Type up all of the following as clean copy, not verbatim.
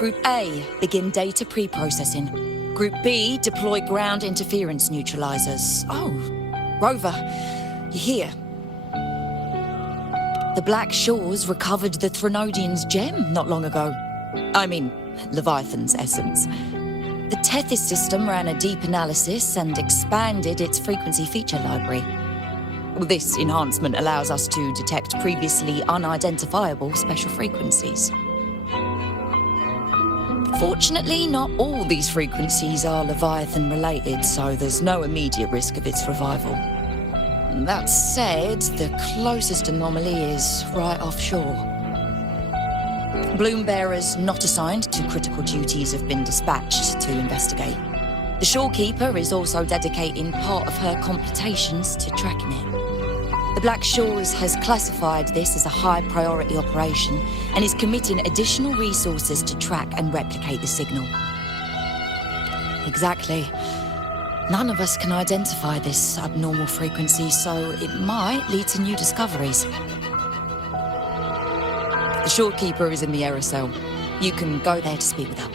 Group A, begin data pre-processing. Group B, deploy ground interference neutralizers. Oh, Rover, you're here. The Black Shores recovered the Threnodian's gem not long ago. I mean, Leviathan's essence. The Tethys system ran a deep analysis and expanded its frequency feature library. This enhancement allows us to detect previously unidentifiable special frequencies. Fortunately, not all these frequencies are Leviathan-related, so there's no immediate risk of its revival. That said, the closest anomaly is right offshore. Bloom bearers not assigned to critical duties have been dispatched to investigate. The shorekeeper is also dedicating part of her computations to tracking it. The Black Shores has classified this as a high-priority operation and is committing additional resources to track and replicate the signal. Exactly. None of us can identify this abnormal frequency, so it might lead to new discoveries. The shorekeeper is in the aerosol. You can go there to speak with her.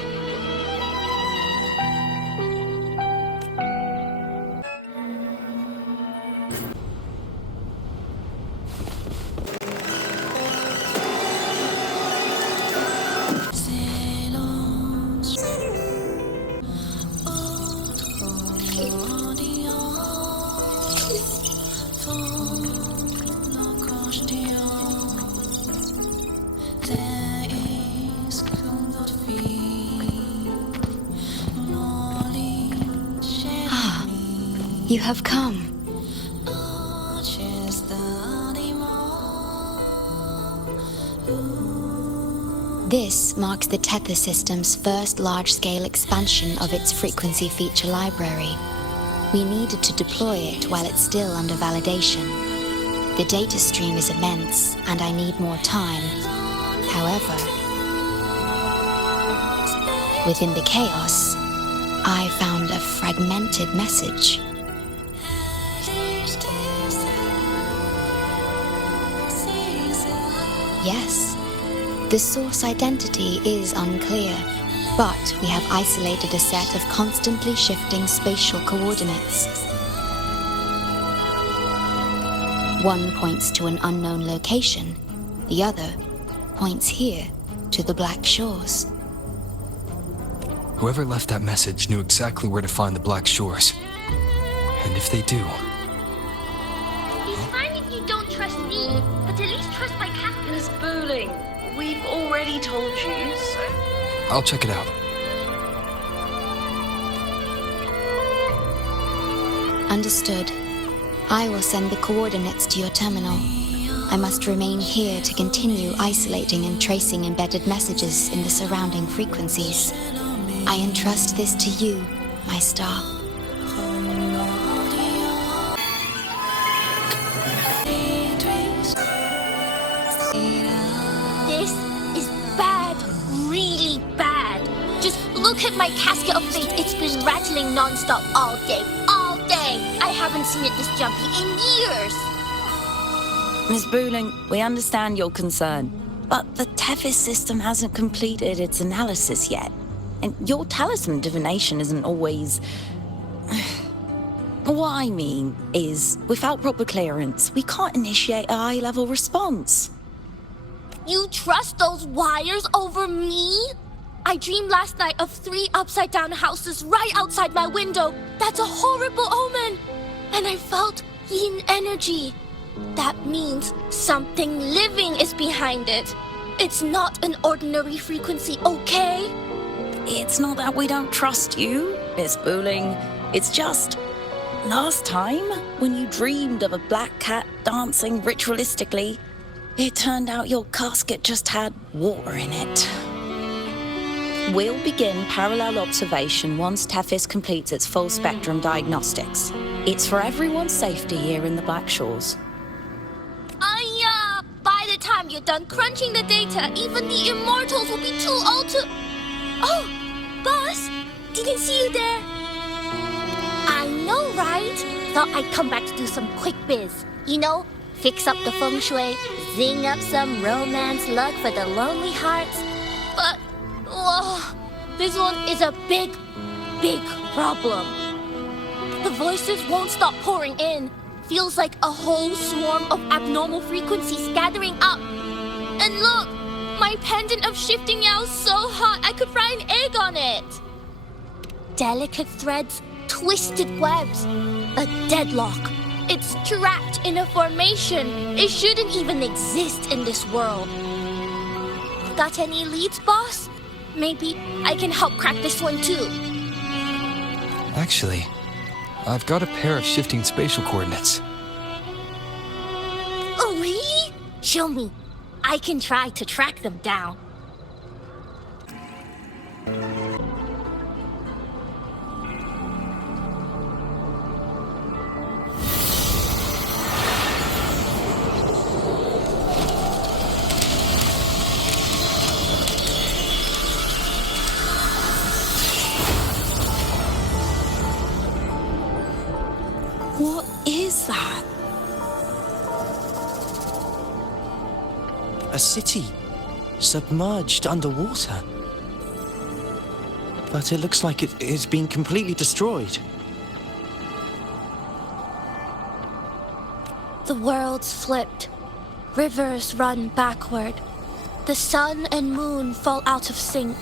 You have come. This marks the Tethys system's first large-scale expansion of its frequency feature library. We needed to deploy it while it's still under validation. The data stream is immense, and I need more time. However, within the chaos, I found a fragmented message. Yes, the source identity is unclear, but we have isolated a set of constantly shifting spatial coordinates. One points to an unknown location, the other points here to the Black Shores. Whoever left that message knew exactly where to find the Black Shores. And if they do... It's fine if you don't trust me, but at least trust my captain. Miss Bowling, we've already told you, so... I'll check it out. Understood. I will send the coordinates to your terminal. I must remain here to continue isolating and tracing embedded messages in the surrounding frequencies. I entrust this to you, my star. This is bad, really bad. Just look at my casket of fate. It's been rattling non-stop all day. I haven't seen it this jumpy in years. Miss Bowling, we understand your concern, but the Tethys system hasn't completed its analysis yet. And your talisman divination isn't always... What I mean is, without proper clearance, we can't initiate a high-level response. You trust those wires over me? I dreamed last night of 3 upside-down houses right outside my window. That's a horrible omen. And I felt yin energy. That means something living is behind it. It's not an ordinary frequency, okay? It's not that we don't trust you, Miss Bowling. It's just... last time, when you dreamed of a black cat dancing ritualistically, it turned out your casket just had water in it. We'll begin parallel observation once Tethys completes its full spectrum diagnostics. It's for everyone's safety here in the Black Shores. By the time you're done crunching the data, even the immortals will be too old to... Oh, boss, didn't see you there. I know, right? Thought I'd come back to do some quick biz. You know, fix up the feng shui, zing up some romance luck for the lonely hearts. But This one is a big problem. The voices won't stop pouring in. Feels like a whole swarm of abnormal frequencies gathering up. And look, my pendant of shifting yow's so hot I could fry an egg on it. Delicate threads, twisted webs, a deadlock. It's trapped in a formation. It shouldn't even exist in this world. Got any leads, boss? Maybe I can help crack this one too. Actually, I've got a pair of shifting spatial coordinates. Oh, really? Show me. I can try to track them down. What is that? A city, submerged underwater. But it looks like it's been completely destroyed. The world's flipped. Rivers run backward. The sun and moon fall out of sync.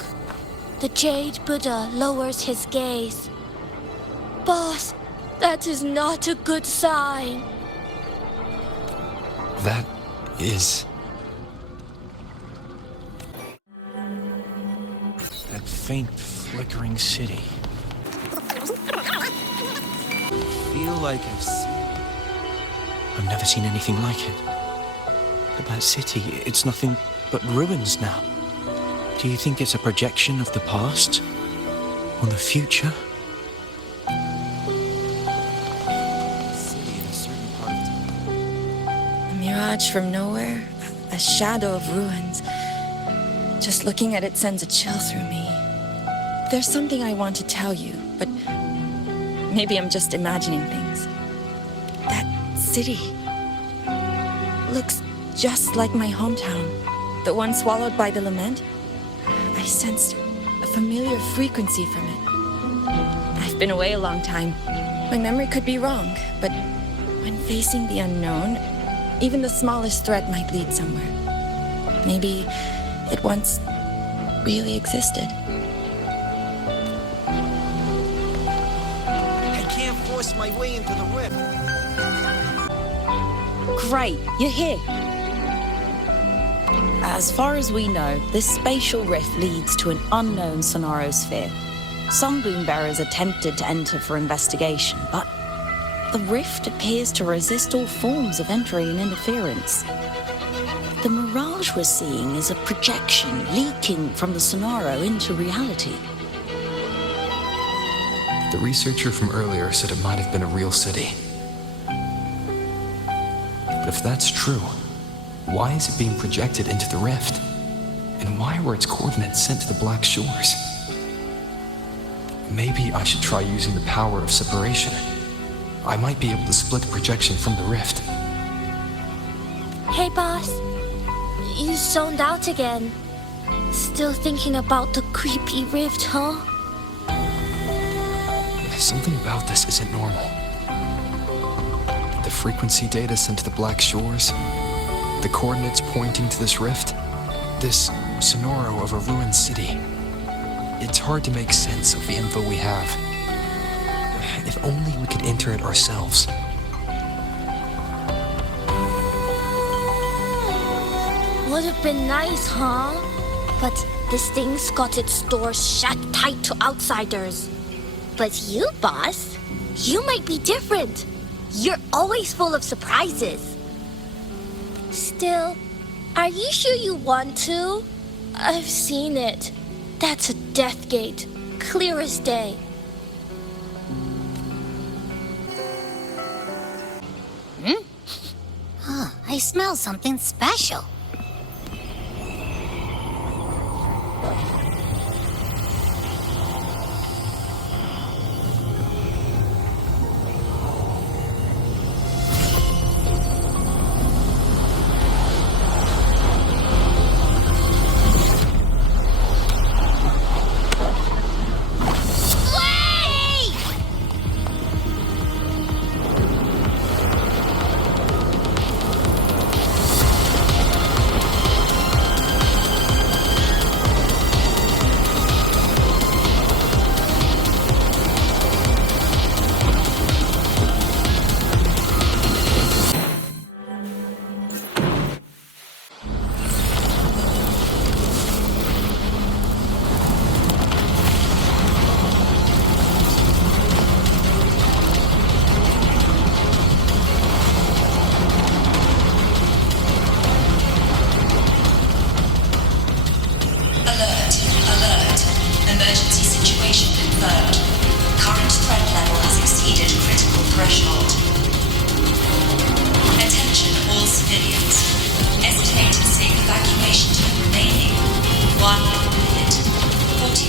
The Jade Buddha lowers his gaze. Boss, that is not a good sign. That is... That faint, flickering city. I feel like I've never seen anything like it. But that city, it's nothing but ruins now. Do you think it's a projection of the past? Or the future? A mirage from nowhere, a shadow of ruins. Just looking at it sends a chill through me. There's something I want to tell you, but maybe I'm just imagining things. That city looks just like my hometown, the one swallowed by the lament. I sensed a familiar frequency from it. I've been away a long time. My memory could be wrong, but when facing the unknown, even the smallest threat might lead somewhere. Maybe it once really existed. I can't force my way into the rift. Great, you're here. As far as we know, this spatial rift leads to an unknown sonarosphere. Some boom-bearers attempted to enter for investigation, but the rift appears to resist all forms of entry and interference. The mirage we're seeing is a projection leaking from the sonaro into reality. The researcher from earlier said it might have been a real city. But if that's true, why is it being projected into the rift? And why were its coordinates sent to the Black Shores? Maybe I should try using the power of separation. I might be able to split the projection from the rift. Hey, boss. You zoned out again. Still thinking about the creepy rift, huh? Something about this isn't normal. The frequency data sent to the Black Shores, the coordinates pointing to this rift, this sonoro of a ruined city. It's hard to make sense of the info we have. If only we could enter it ourselves. Would have been nice, huh? But this thing's got its doors shut tight to outsiders. But you, boss, you might be different. You're always full of surprises. Still, are you sure you want to? I've seen it. That's a death gate, clear as day. I smell something special.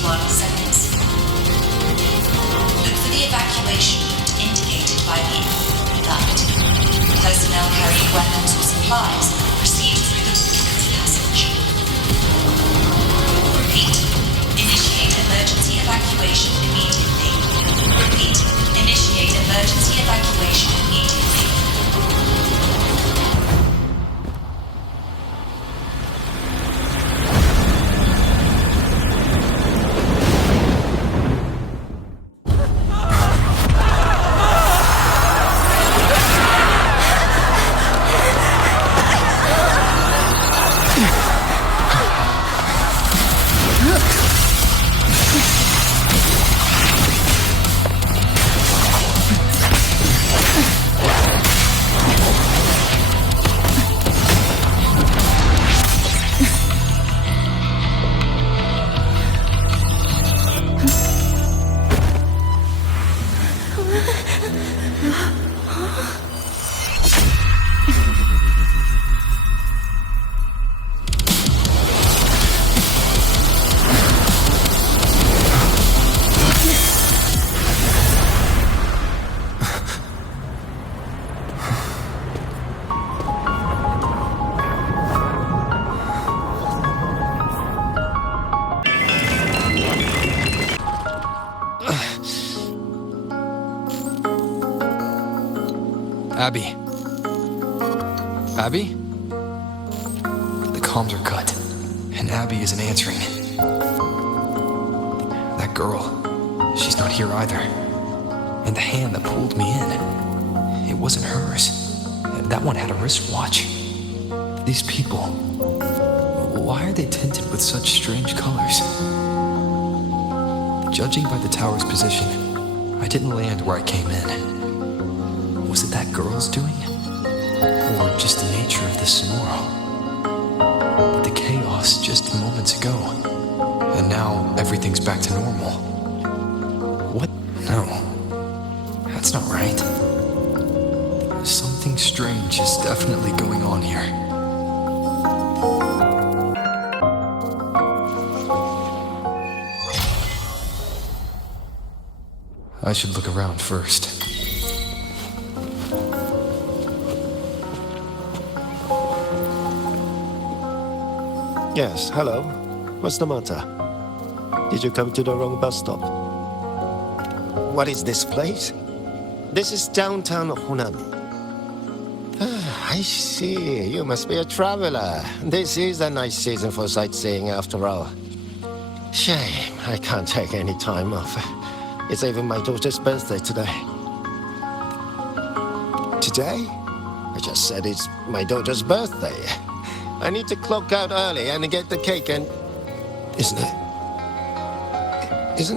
21 seconds. Look for the evacuation route indicated by the duct. Personnel carrying weapons or supplies proceed through the passage. Repeat. Initiate emergency evacuation immediately. Repeat. Initiate emergency evacuation immediately. Abby? Abby? The comms are cut, and Abby isn't answering. That girl, she's not here either. And the hand that pulled me in, it wasn't hers. That one had a wristwatch. These people, why are they tinted with such strange colors? Judging by the tower's position, I didn't land where I came in. Was it that girl's doing? Or just the nature of the Sonoro? The chaos just moments ago. And now everything's back to normal. What? No. That's not right. Something strange is definitely going on here. I should look around first. Yes, hello. What's the matter? Did you come to the wrong bus stop? What is this place? This is downtown Honami. Ah, I see. You must be a traveler. This is a nice season for sightseeing after all. Shame, I can't take any time off. It's even my daughter's birthday today. Today? I just said it's my daughter's birthday. I need to clock out early and get the cake and... Isn't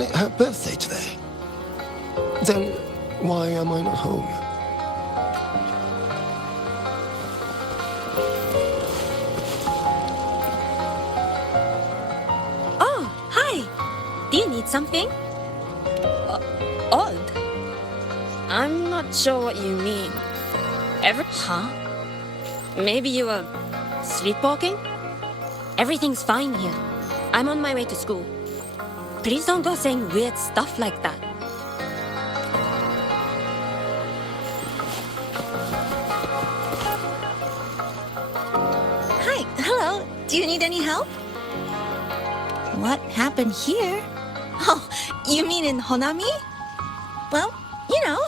it her birthday today? Then why am I not home? Oh, hi. Do you need something? Odd? I'm not sure what you mean. Huh? Maybe you were sleepwalking? Everything's fine here. I'm on my way to school. Please don't go saying weird stuff like that. Hi, hello. Do you need any help? What happened here? Oh, you mean in Honami? Well, you know,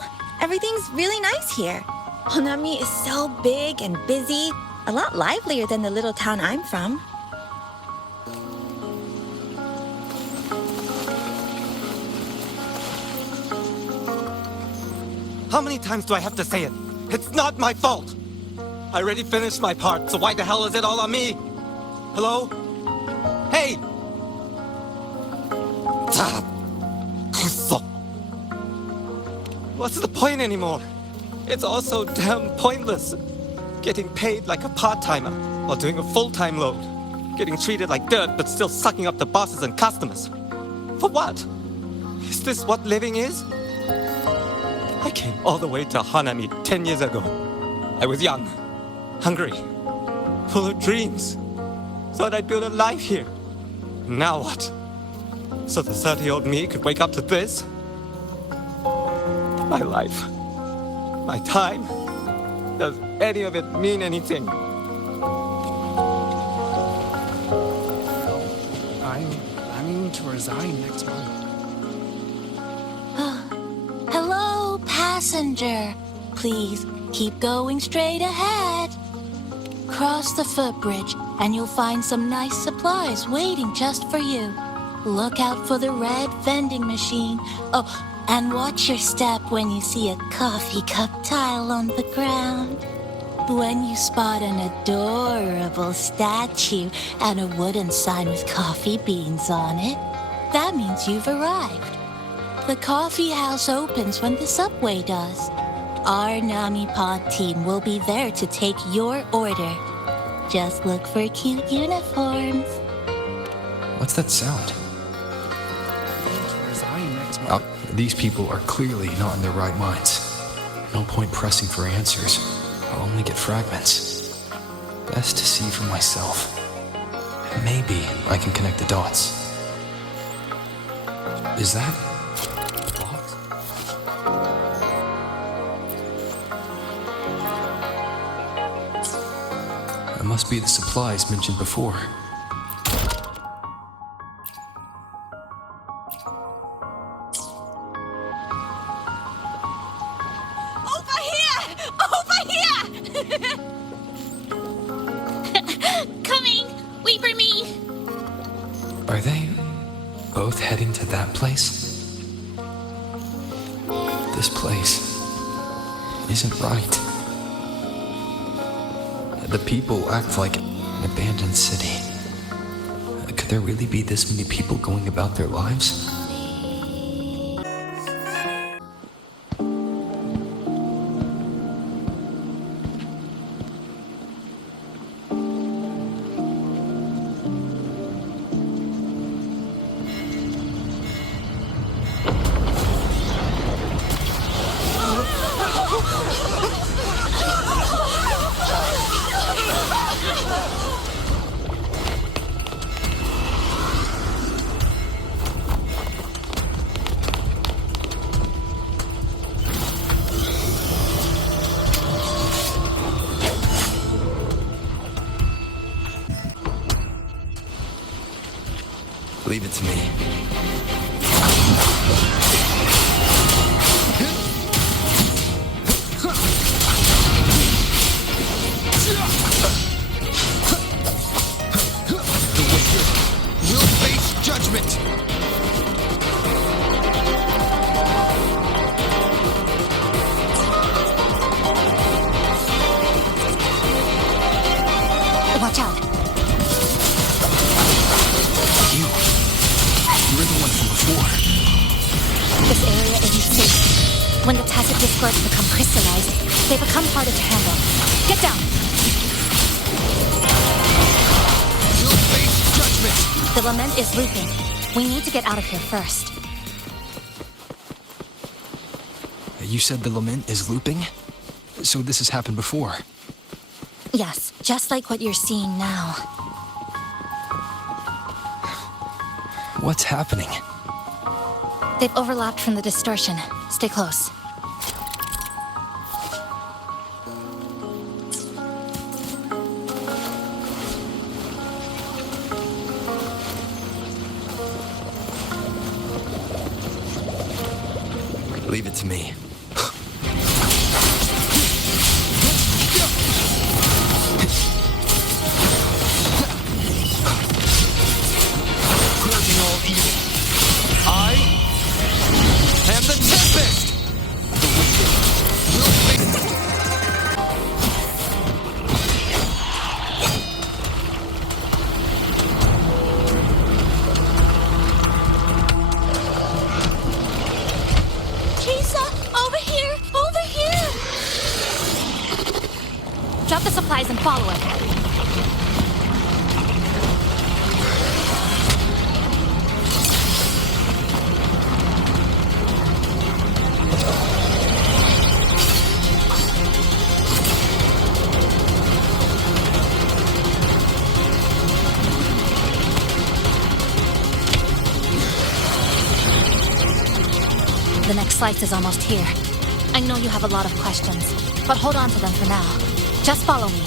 everything's really nice here. Honami is so big and busy, a lot livelier than the little town I'm from. How many times do I have to say it? It's not my fault! I already finished my part, so why the hell is it all on me? Hello? Hey! What's the point anymore? It's all so damn pointless. Getting paid like a part-timer while doing a full-time load. Getting treated like dirt but still sucking up the bosses and customers. For what? Is this what living is? I came all the way to Hanami 10 years ago. I was young, hungry, full of dreams. Thought I'd build a life here. Now what? So the 30-year-old me could wake up to this? My life, my time, does any of it mean anything? I'm to resign next month. Hello, passenger. Please keep going straight ahead. Cross the footbridge, and you'll find some nice supplies waiting just for you. Look out for the red vending machine. Oh, and watch your step when you see a coffee cup tile on the ground. When you spot an adorable statue and a wooden sign with coffee beans on it, that means you've arrived. The coffee house opens when the subway does. Our Nami Pod team will be there to take your order. Just look for cute uniforms. What's that sound? These people are clearly not in their right minds. No point pressing for answers. I'll only get fragments. Best to see for myself. Maybe I can connect the dots. Is that a box? It must be the supplies mentioned before. Coming! Wait for me! Are they both heading to that place? This place isn't right. The people act like an abandoned city. Could there really be this many people going about their lives? Leave it to me. The wicked will face judgment. Watch out. You're the one from before. This area isn't safe. When the tacit discords become crystallized, they become harder to handle. Get down! You'll face judgment. The lament is looping. We need to get out of here first. You said the lament is looping? So this has happened before? Yes, just like what you're seeing now. What's happening? They've overlapped from the distortion. Stay close. Leave it to me. Purging all evil. I am the Tempest. The wicked will face. Chisa, over here! Over here! Drop the supplies and follow it. The next slice is almost here. I know you have a lot of questions, but hold on to them for now. Just follow me.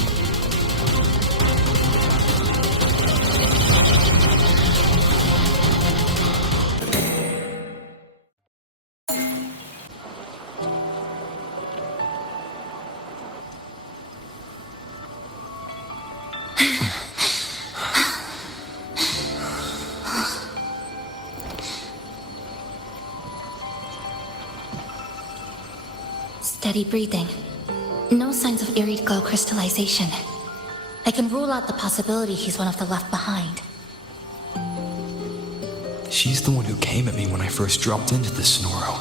Steady breathing. No signs of eerie glow crystallization. I can rule out the possibility he's one of the left behind. She's the one who came at me when I first dropped into the Sonoro.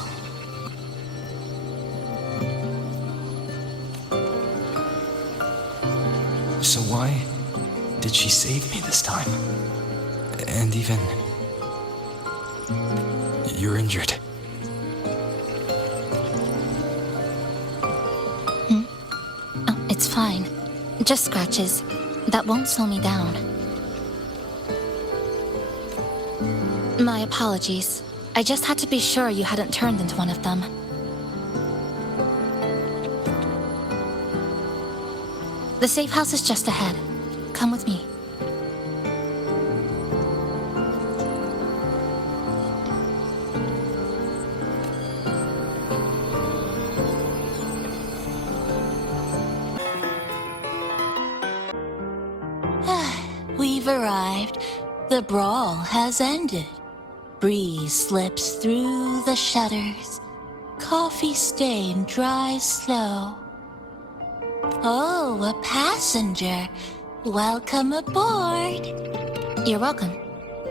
So why did she save me this time? And even... You're injured. It's fine. Just scratches. That won't slow me down. My apologies. I just had to be sure you hadn't turned into one of them. The safe house is just ahead. Come with me. We've arrived. The brawl has ended. Breeze slips through the shutters. Coffee stain dries slow. Oh, a passenger. Welcome aboard. You're welcome.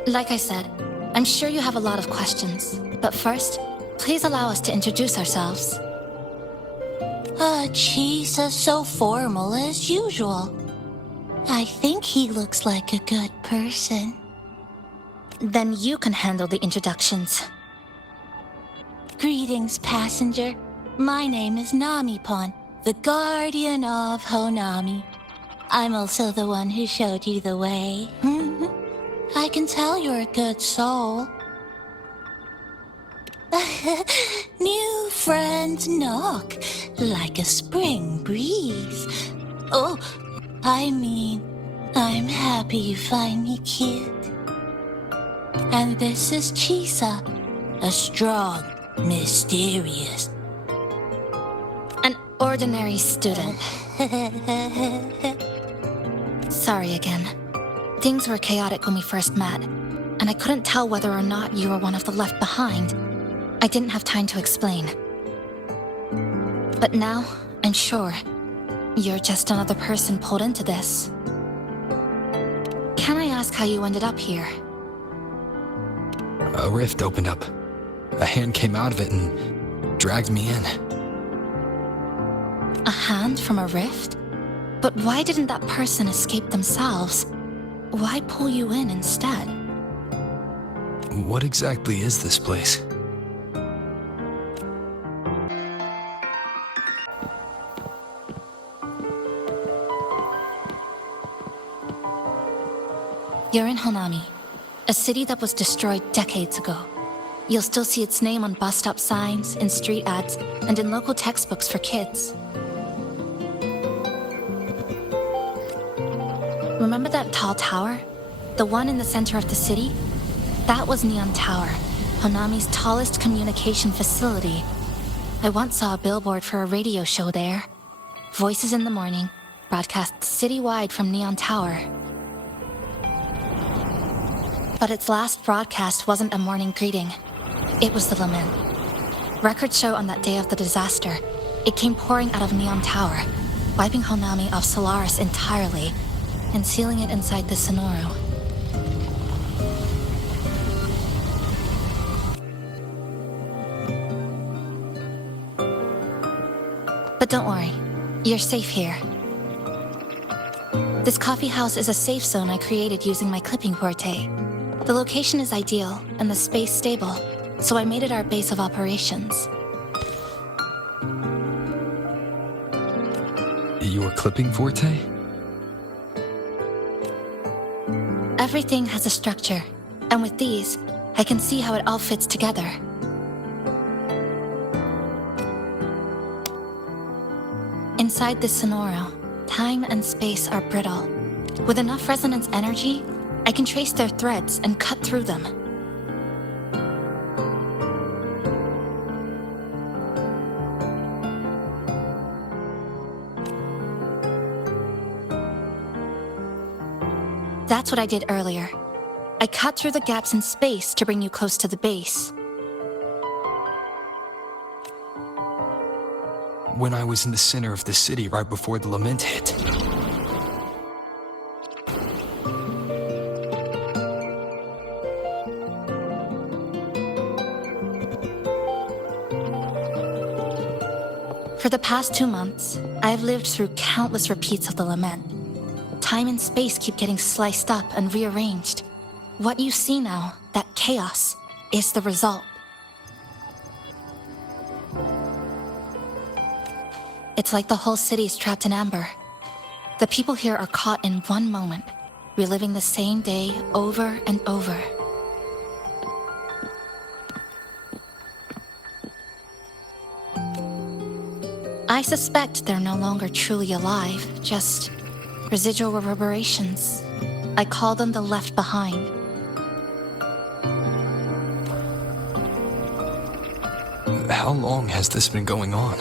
Like I said, I'm sure you have a lot of questions. But first, please allow us to introduce ourselves. Chisa's so formal as usual. I think he looks like a good person. Then you can handle the introductions. Greetings, passenger. My name is Namipon, the guardian of Honami. I'm also the one who showed you the way. I can tell you're a good soul. New friends knock like a spring breeze. Oh, I mean, I'm happy you find me cute. And this is Chisa, a strong, mysterious... An ordinary student. Sorry again. Things were chaotic when we first met, and I couldn't tell whether or not you were one of the left behind. I didn't have time to explain. But now, I'm sure. You're just another person pulled into this. Can I ask how you ended up here? A rift opened up. A hand came out of it and dragged me in. A hand from a rift? But why didn't that person escape themselves? Why pull you in instead? What exactly is this place? You're in Honami, a city that was destroyed decades ago. You'll still see its name on bus stop signs, in street ads, and in local textbooks for kids. Remember that tall tower? The one in the center of the city? That was Neon Tower, Honami's tallest communication facility. I once saw a billboard for a radio show there. Voices in the Morning, broadcast citywide from Neon Tower. But its last broadcast wasn't a morning greeting. It was the lament. Records show on that day of the disaster, it came pouring out of Neon Tower, wiping Honami off Solaris entirely, and sealing it inside the Sonoro. But don't worry, you're safe here. This coffee house is a safe zone I created using my clipping porte. The location is ideal and the space stable, so I made it our base of operations. Your clipping forte? Everything has a structure, and with these, I can see how it all fits together. Inside this Sonoro, time and space are brittle. With enough resonance energy, I can trace their threads and cut through them. That's what I did earlier. I cut through the gaps in space to bring you close to the base. When I was in the center of the city right before the lament hit. For the past 2 months, I've lived through countless repeats of the lament. Time and space keep getting sliced up and rearranged. What you see now, that chaos, is the result. It's like the whole city's trapped in amber. The people here are caught in one moment, reliving the same day over and over. I suspect they're no longer truly alive, just residual reverberations. I call them the left behind. How long has this been going on?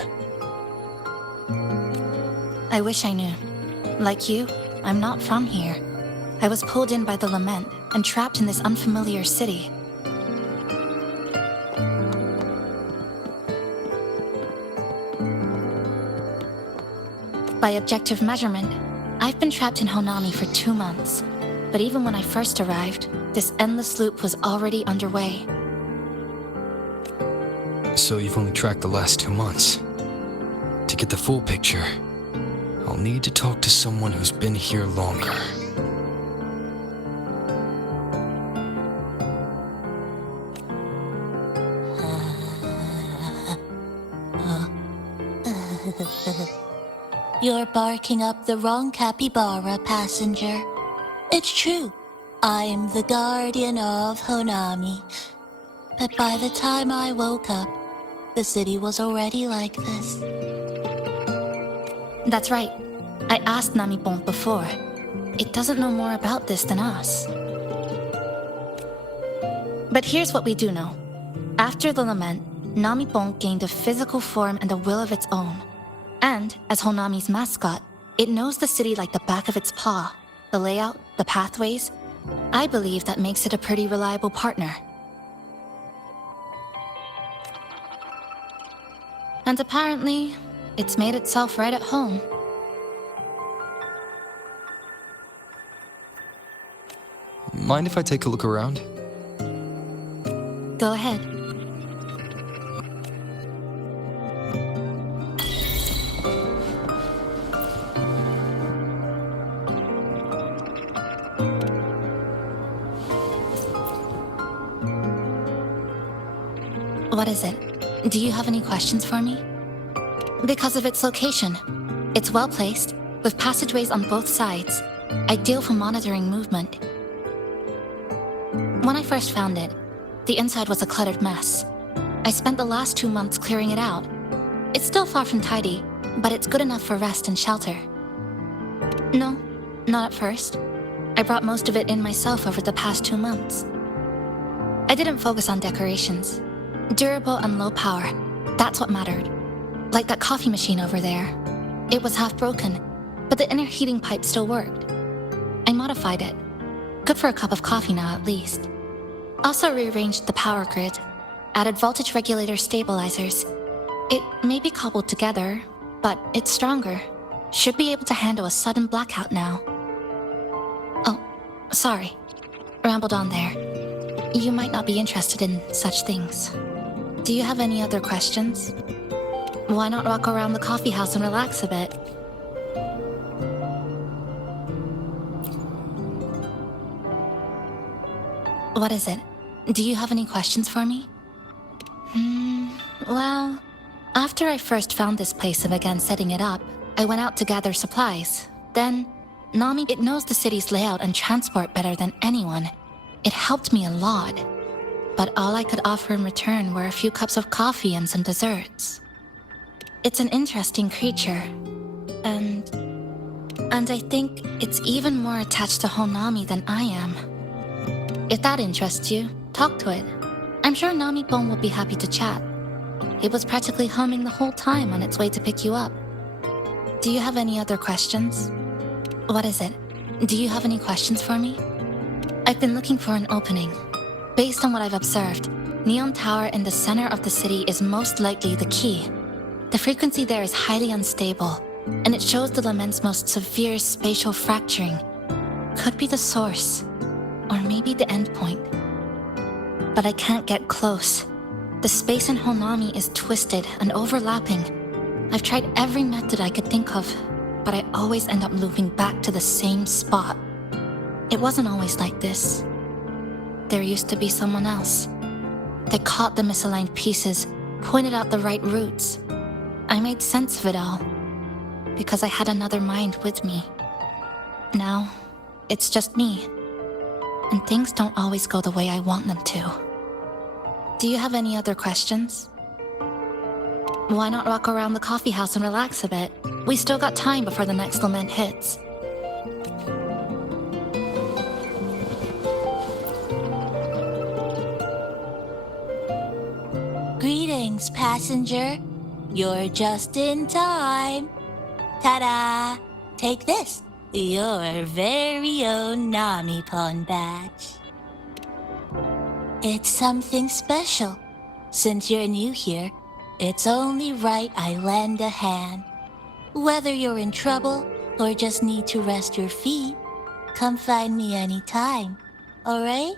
I wish I knew. Like you, I'm not from here. I was pulled in by the lament and trapped in this unfamiliar city. By objective measurement, I've been trapped in Honami for 2 months. But even when I first arrived, this endless loop was already underway. So you've only tracked the last 2 months. To get the full picture, I'll need to talk to someone who's been here longer. You're barking up the wrong capybara, passenger. It's true, I'm the guardian of Honami. But by the time I woke up, the city was already like this. That's right. I asked Namipon before. It doesn't know more about this than us. But here's what we do know. After the lament, Namipon gained a physical form and a will of its own. And, as Honami's mascot, it knows the city like the back of its paw. The layout, the pathways. I believe that makes it a pretty reliable partner. And apparently, it's made itself right at home. Mind if I take a look around? Go ahead. What is it? Do you have any questions for me? Because of its location. It's well placed, with passageways on both sides, ideal for monitoring movement. When I first found it, the inside was a cluttered mess. I spent the last 2 months clearing it out. It's still far from tidy, but it's good enough for rest and shelter. No, not at first. I brought most of it in myself over the past 2 months. I didn't focus on decorations. Durable and low power, that's what mattered. Like that coffee machine over there. It was half broken, but the inner heating pipe still worked. I modified it. Good for a cup of coffee now, at least. Also rearranged the power grid, added voltage regulator stabilizers. It may be cobbled together, but it's stronger. Should be able to handle a sudden blackout now. Oh, sorry. Rambled on there. You might not be interested in such things. Do you have any other questions? Why not walk around the coffee house and relax a bit? What is it? Do you have any questions for me? Well, after I first found this place and began setting it up, I went out to gather supplies. Then, Nami, it knows the city's layout and transport better than anyone. It helped me a lot. But all I could offer in return were a few cups of coffee and some desserts. It's an interesting creature. And I think it's even more attached to Honami than I am. If that interests you, talk to it. I'm sure Namipon will be happy to chat. It was practically humming the whole time on its way to pick you up. Do you have any other questions? What is it? Do you have any questions for me? I've been looking for an opening. Based on what I've observed, Neon Tower in the center of the city is most likely the key. The frequency there is highly unstable, and it shows the lament's most severe spatial fracturing. Could be the source, or maybe the endpoint. But I can't get close. The space in Honami is twisted and overlapping. I've tried every method I could think of, but I always end up looping back to the same spot. It wasn't always like this. There used to be someone else. They caught the misaligned pieces, pointed out the right routes. I made sense of it all, because I had another mind with me. Now, it's just me, and things don't always go the way I want them to. Do you have any other questions? Why not walk around the coffee house and relax a bit? We still got time before the next lament hits. Greetings, passenger. You're just in time. Ta-da! Take this, your very own Namipon badge. It's something special. Since you're new here, it's only right I lend a hand. Whether you're in trouble or just need to rest your feet, come find me anytime, alright?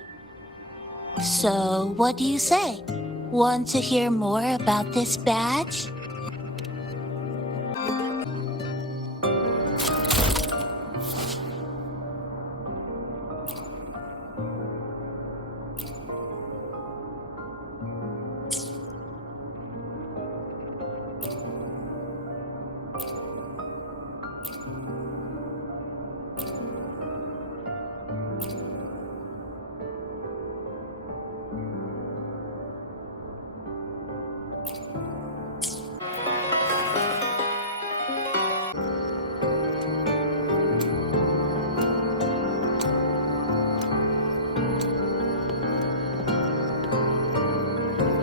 So, what do you say? Want to hear more about this badge?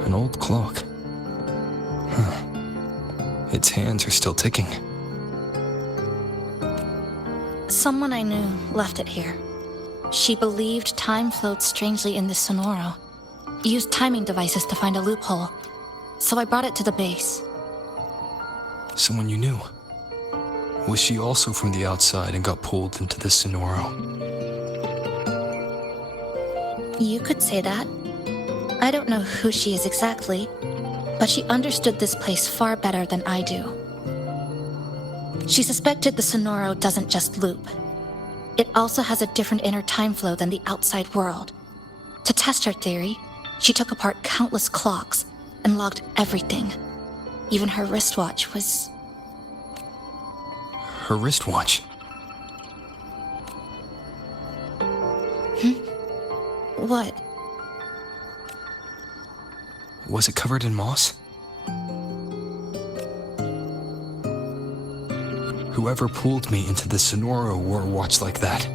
An old clock. Huh. Its hands are still ticking. Someone I knew left it here. She believed time flowed strangely in this Sonoro. Used timing devices to find a loophole. So I brought it to the base. Someone you knew. Was she also from the outside and got pulled into this Sonoro? You could say that. I don't know who she is exactly, but she understood this place far better than I do. She suspected the Sonoro doesn't just loop. It also has a different inner time flow than the outside world. To test her theory, she took apart countless clocks and logged everything. Even her wristwatch was... Her wristwatch? What? Was it covered in moss? Whoever pulled me into the Sonoro wore a watch like that.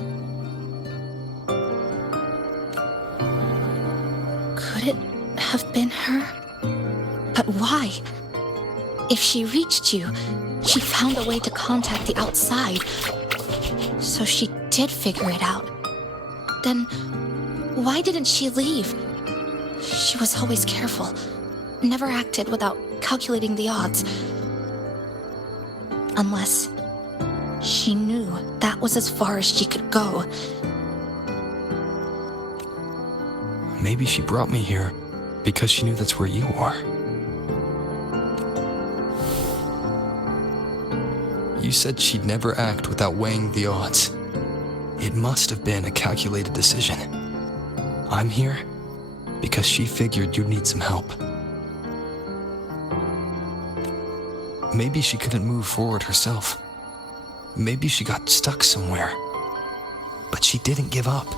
Could it have been her? But why? If she reached you, she found a way to contact the outside. So she did figure it out. Then why didn't she leave? She was always careful, never acted without calculating the odds. Unless she knew that was as far as she could go. Maybe she brought me here because she knew that's where you are. You said she'd never act without weighing the odds. It must have been a calculated decision. I'm here because she figured you'd need some help. Maybe she couldn't move forward herself. Maybe she got stuck somewhere. But she didn't give up.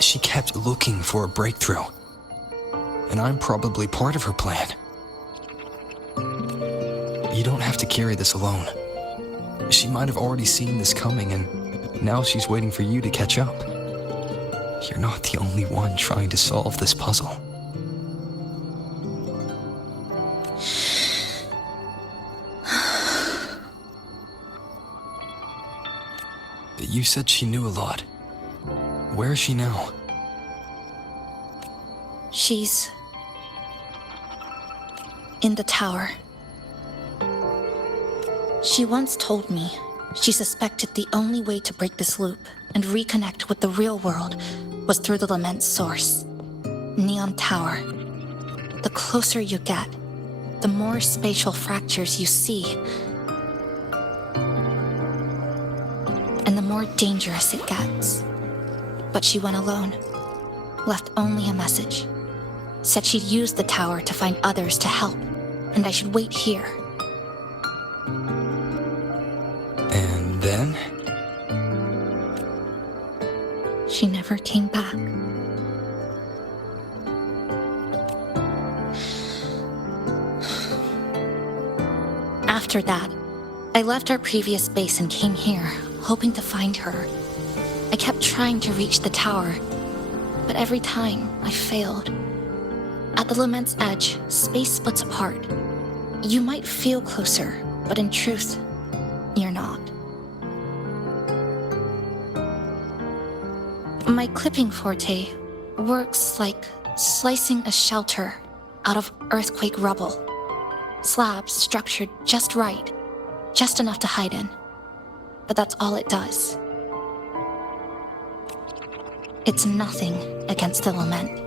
She kept looking for a breakthrough. And I'm probably part of her plan. You don't have to carry this alone. She might have already seen this coming, and now she's waiting for you to catch up. You're not the only one trying to solve this puzzle. You said she knew a lot. Where is she now? She's in the tower. She once told me she suspected the only way to break this loop and reconnect with the real world was through the lament source, Neon Tower. The closer you get, the more spatial fractures you see, and the more dangerous it gets. But she went alone, left only a message. Said she'd use the tower to find others to help, and I should wait here. And then? She never came back. After that, I left our previous base and came here, hoping to find her. I kept trying to reach the tower, but every time I failed. At the lament's edge, space splits apart. You might feel closer, but in truth, you're not. My clipping forte works like slicing a shelter out of earthquake rubble. Slabs structured just right, just enough to hide in. But that's all it does. It's nothing against the lament.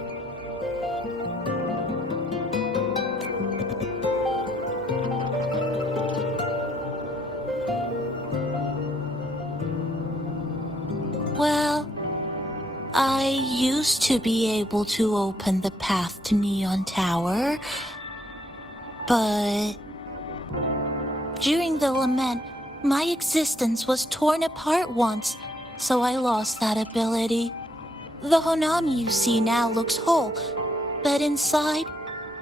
Well, I used to be able to open the path to Neon Tower, but during the lament, my existence was torn apart once, so I lost that ability. The Honami you see now looks whole, but inside,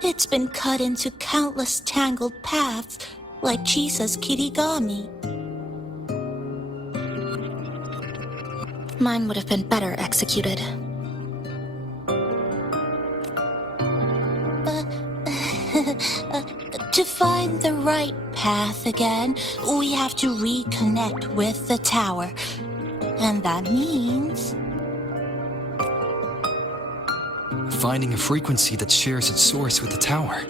it's been cut into countless tangled paths, like Chisa's Kirigami. Mine would have been better executed. To find the right path again, we have to reconnect with the tower. And that means... finding a frequency that shares its source with the tower.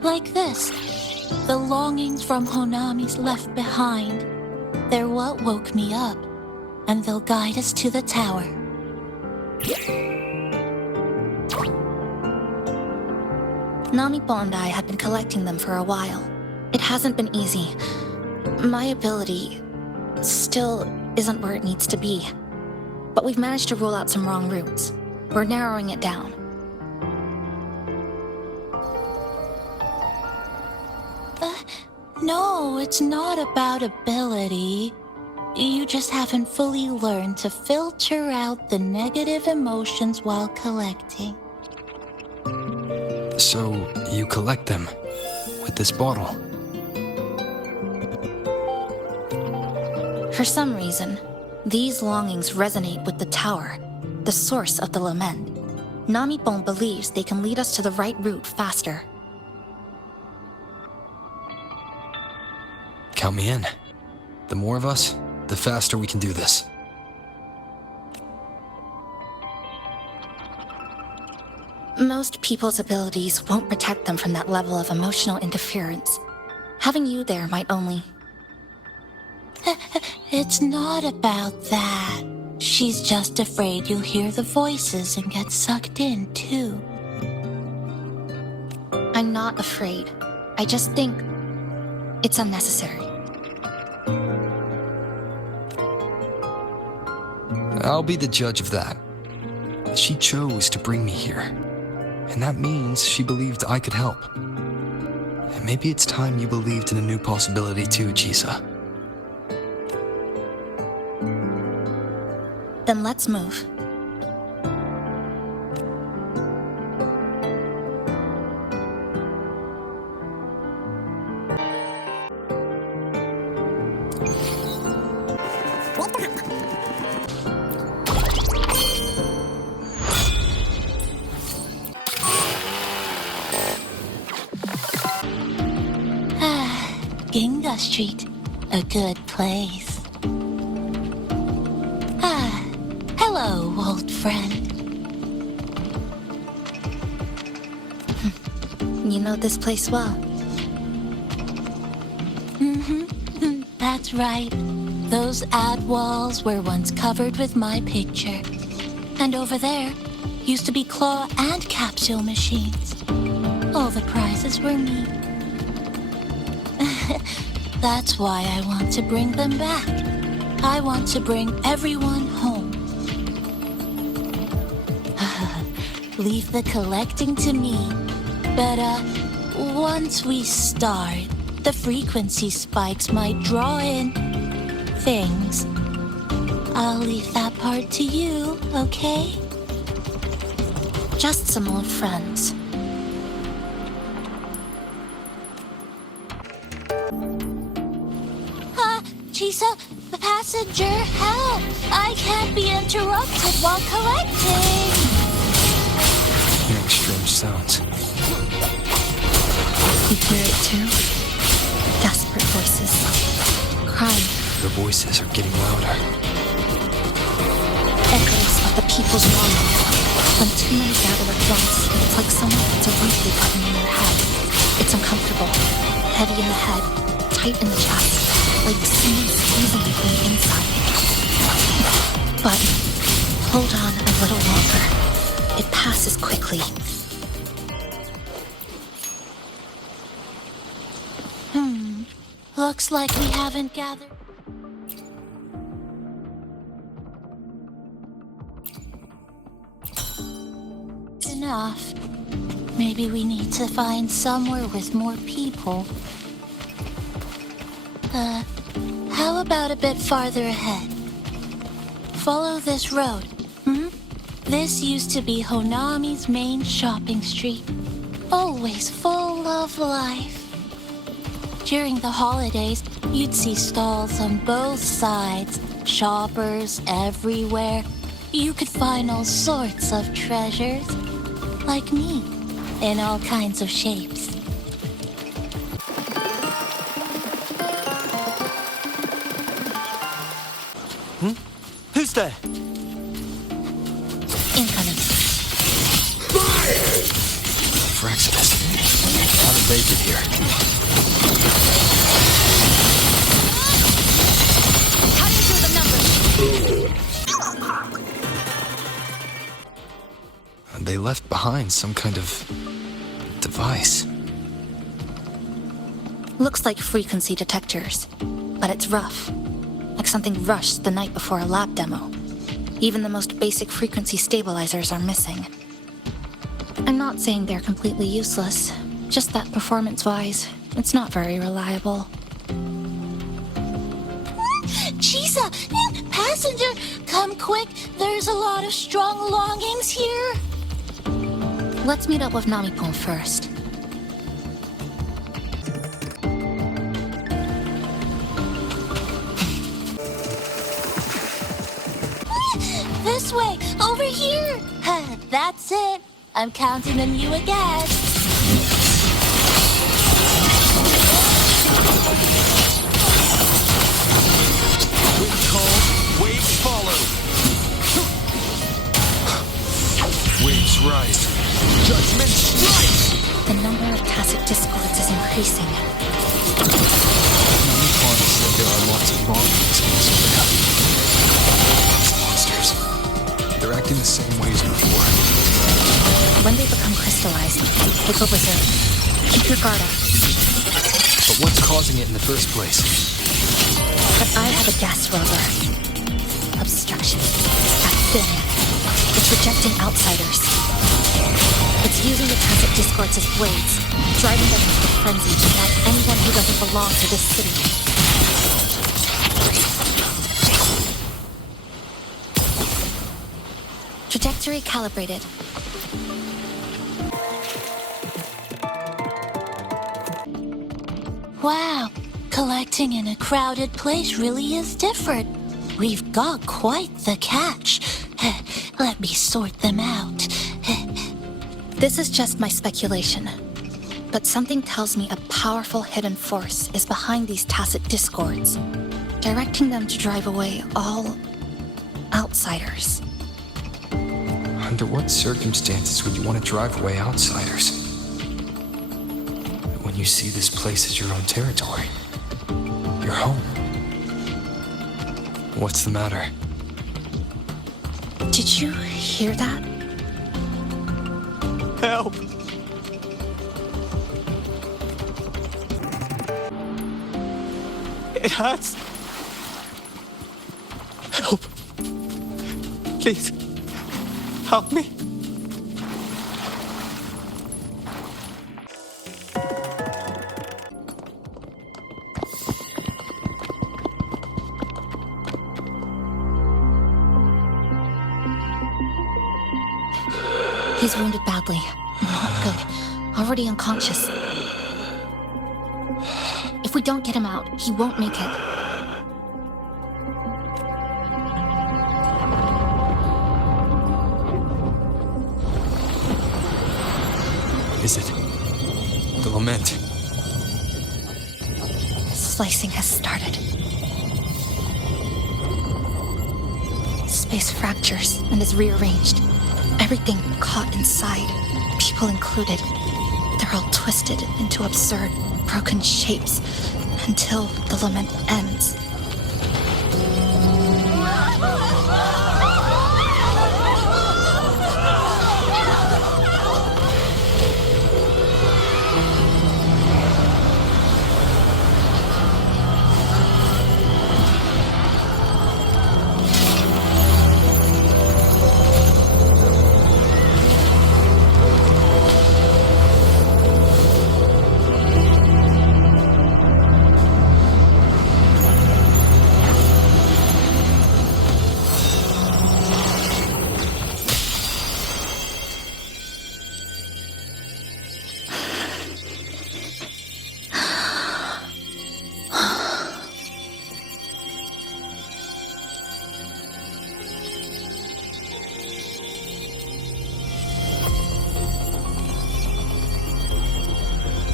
Like this. The longings from Honami's left behind. They're what woke me up, and they'll guide us to the tower. Namipo and I had been collecting them for a while. It hasn't been easy. My ability still isn't where it needs to be. But we've managed to rule out some wrong routes. We're narrowing it down. No, it's not about ability. You just haven't fully learned to filter out the negative emotions while collecting. So, you collect them with this bottle. For some reason, these longings resonate with the tower, the source of the lament. Namipon believes they can lead us to the right route faster. Count me in. The more of us, the faster we can do this. Most people's abilities won't protect them from that level of emotional interference. Having you there might only... It's not about that. She's just afraid you'll hear the voices and get sucked in, too. I'm not afraid. I just think it's unnecessary. I'll be the judge of that. She chose to bring me here. And that means she believed I could help. And maybe it's time you believed in a new possibility too, Chisa. Then let's move. Street a good place. Ah, hello, old friend. You know this place well. Mm-hmm. That's right. Those ad walls were once covered with my picture. And over there used to be claw and capsule machines. All the prizes were me. That's why I want to bring them back. I want to bring everyone home. Leave the collecting to me. But, once we start, the frequency spikes might draw in things. I'll leave that part to you, okay? Just some old friends. Chisa, the passenger, help! I can't be interrupted while collecting! Hearing strange sounds. You hear it too? Desperate voices. Crying. The voices are getting louder. Echoes of the people's longing. When too many gather at once, it's like someone puts a replay button in your head. It's uncomfortable. Heavy in the head. Tight in the chest. Like someone squeezing you from the inside. But hold on a little longer. It passes quickly. Looks like we haven't gathered. Enough. Maybe we need to find somewhere with more people. How about a bit farther ahead? Follow this road. This used to be Honami's main shopping street. Always full of life. During the holidays, you'd see stalls on both sides, shoppers everywhere. You could find all sorts of treasures, like me, in all kinds of shapes. Who's there? Incoming. Fraxidus. How did they get here? Cutting through the numbers. They left behind some kind of device. Looks like frequency detectors, but it's rough. Like something rushed the night before a lab demo. Even the most basic frequency stabilizers are missing. I'm not saying they're completely useless, just that performance-wise, it's not very reliable. Chisa! Passenger! Come quick! There's a lot of strong longings here! Let's meet up with Namipon first. This way! Over here! That's it! I'm counting on you again! Wind calls, waves follow. Waves rise. Judgment strikes! The number of tacit discords is increasing. Namipon said there are lots of monsters in this area. Monsters. They're acting the same way as before. When they become crystallized, they go berserk. Keep your guard up. But what's causing it in the first place? But I have a gas rover. Obstruction. That thing. It's rejecting outsiders. It's using the tacit discords as blades, driving them into a frenzy to attack anyone who doesn't belong to this city. Trajectory calibrated. Wow, collecting in a crowded place really is different. We've got quite the catch. Let me sort them out. This is just my speculation. But But something tells me a powerful hidden force is behind these tacit discords, directing them to drive away all outsiders. Under what circumstances would you want to drive away outsiders? When you see this place as your own territory, your home. What's the matter? Did you hear that? Help! It hurts. Help. Please, help me. He's wounded badly. Not good. Already unconscious. If we don't get him out, he won't make it. Is it the lament? Slicing has started. Space fractures and is rearranged. Everything caught inside, people included. They're all twisted into absurd, broken shapes until the lament ends.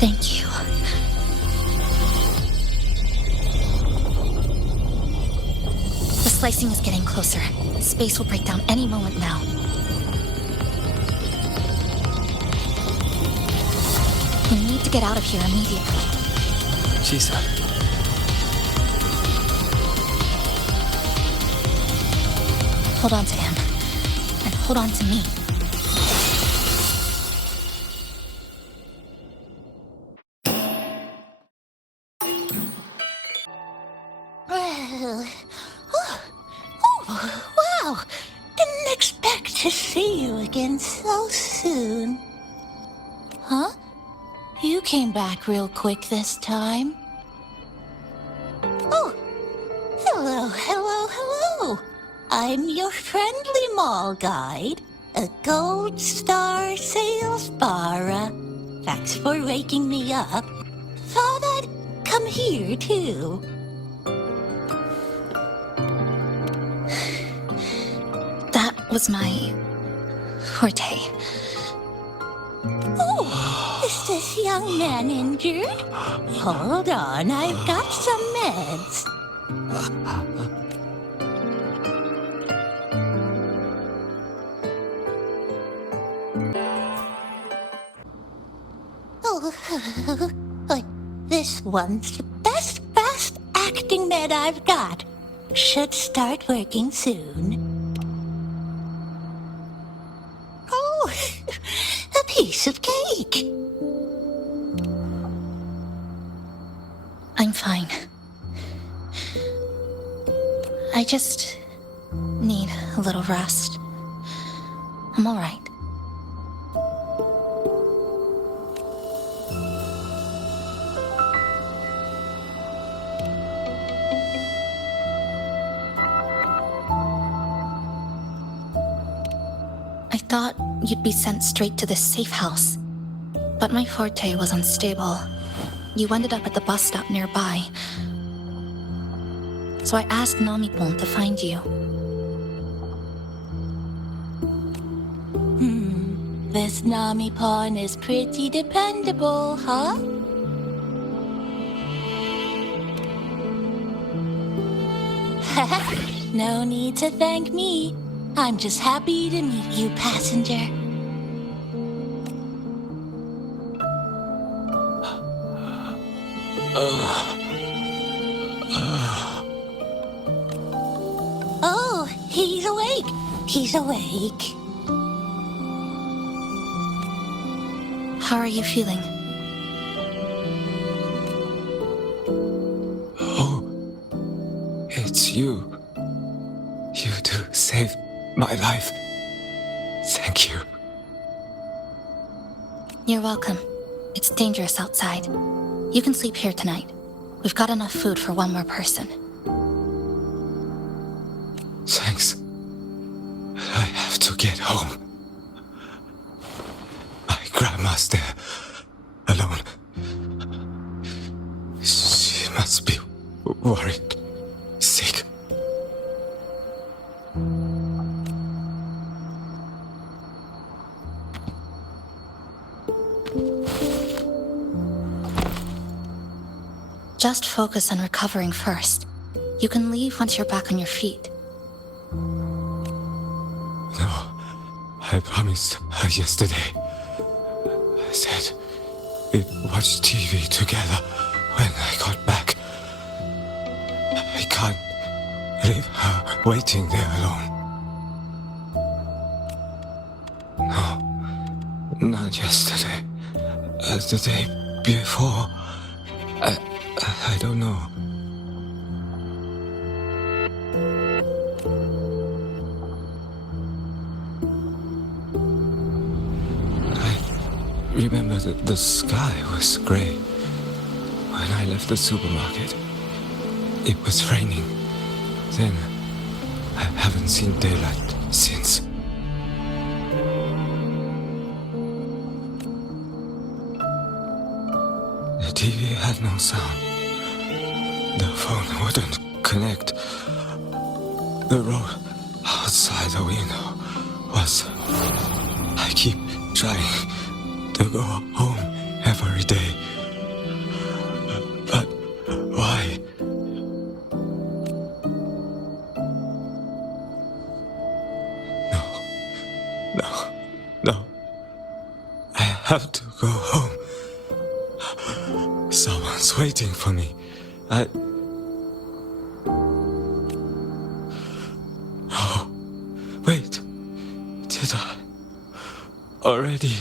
Thank you. The slicing is getting closer. Space will break down any moment now. We need to get out of here immediately. Shisa. Hold on to him. And hold on to me. Wow! Didn't expect to see you again so soon. Huh? You came back real quick this time. Oh! Hello. I'm your friendly mall guide, a Gold Star Sales Barra. Thanks for waking me up. Thought I'd come here, too. That was my forte. Oh, is this young man injured? Hold on, I've got some meds. Oh, this one's the best fast acting med I've got. Should start working soon. Oh, a piece of cake. I'm fine. I just need a little rest. I'm all right. I thought you'd be sent straight to this safe house, but my forte was unstable. You ended up at the bus stop nearby, so I asked Namipon to find you. This this Nami pawn is pretty dependable, huh? No need to thank me. I'm just happy to meet you, passenger. Oh, he's awake. He's awake. How are you feeling? Oh, it's you. You two saved my life. Thank you. You're welcome. It's dangerous outside. You can sleep here tonight. We've got enough food for one more person. Thanks. I have to get home. My grandma's there, alone. She must be worried, sick. Just focus on recovering first. You can leave once you're back on your feet. No, I promised her yesterday. I said we'd watch TV together when I got back. I can't leave her waiting there alone. No, not yesterday. The day before. I don't know. I remember that the sky was grey when I left the supermarket. It was raining. Then I haven't seen daylight since. The TV had no sound. The phone wouldn't connect. The road outside the window was... I keep trying to go home every day. But why? No. I have to go home. Someone's waiting for me. Oh, wait. Did I already?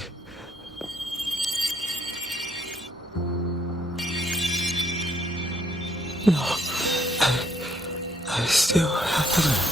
No, I still haven't.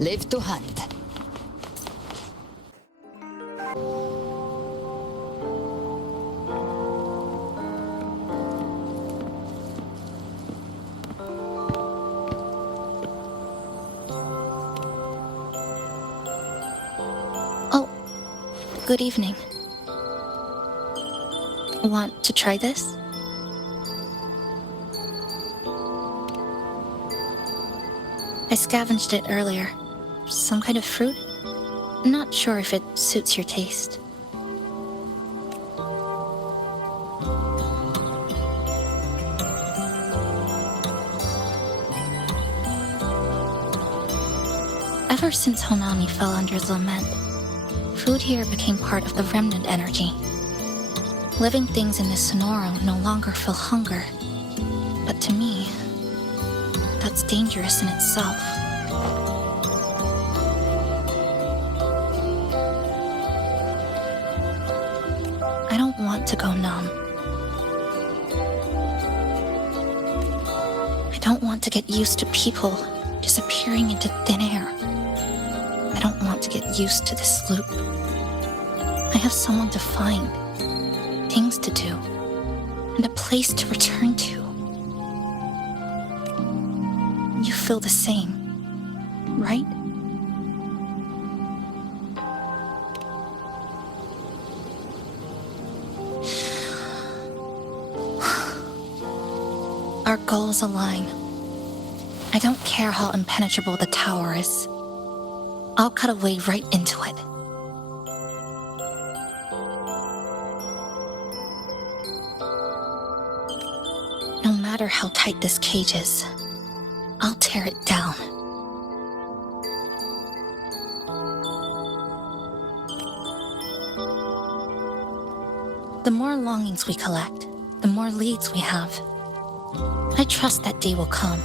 Live to hunt. Oh, good evening. Want to try this? I scavenged it earlier. Some kind of fruit? Not sure if it suits your taste. Ever since Honami fell under the lament, food here became part of the remnant energy. Living things in this Sonoro no longer feel hunger. But to me, that's dangerous in itself. I don't want to go numb. I don't want to get used to people disappearing into thin air. I don't want to get used to this loop. I have someone to find, things to do, and a place to return to. You feel the same, right? Our goals align. I don't care how impenetrable the tower is. I'll cut a way right into it. No matter how tight this cage is, I'll tear it down. The more longings we collect, the more leads we have. I trust that day will come.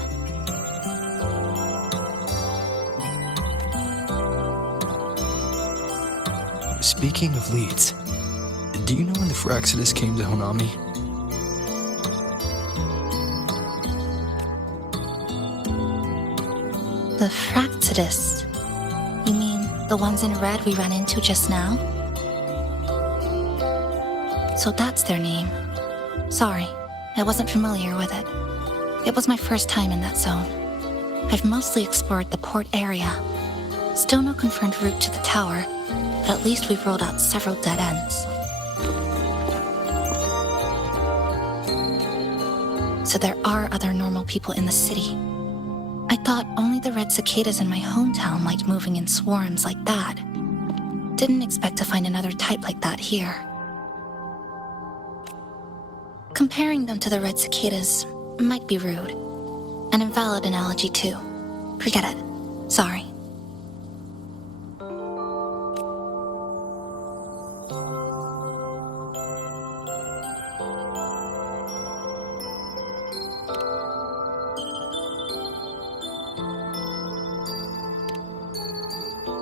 Speaking of leads, do you know when the Fraxidus came to Honami? The Fraxidus? You mean the ones in red we ran into just now? So that's their name. Sorry, I wasn't familiar with it. It was my first time in that zone. I've mostly explored the port area. Still no confirmed route to the tower, but at least we've rolled out several dead ends. So there are other normal people in the city. I thought only the red cicadas in my hometown liked moving in swarms like that. Didn't expect to find another type like that here. Comparing them to the red cicadas might be rude. An invalid analogy too. Forget it. Sorry.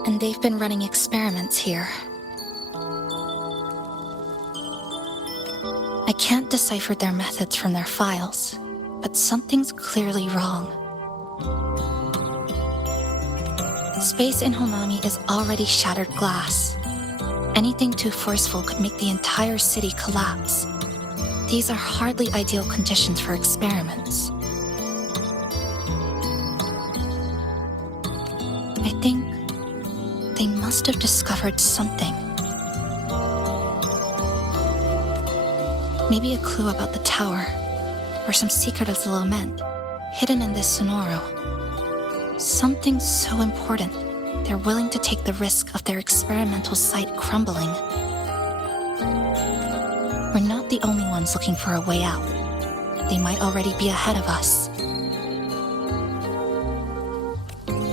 And they've been running experiments here. I can't decipher their methods from their files, but something's clearly wrong. Space in Honami is already shattered glass. Anything too forceful could make the entire city collapse. These are hardly ideal conditions for experiments. I think they must have discovered something. Maybe a clue about the tower, or some secret of the lament, hidden in this Sonoro. Something so important, they're willing to take the risk of their experimental site crumbling. We're not the only ones looking for a way out. They might already be ahead of us.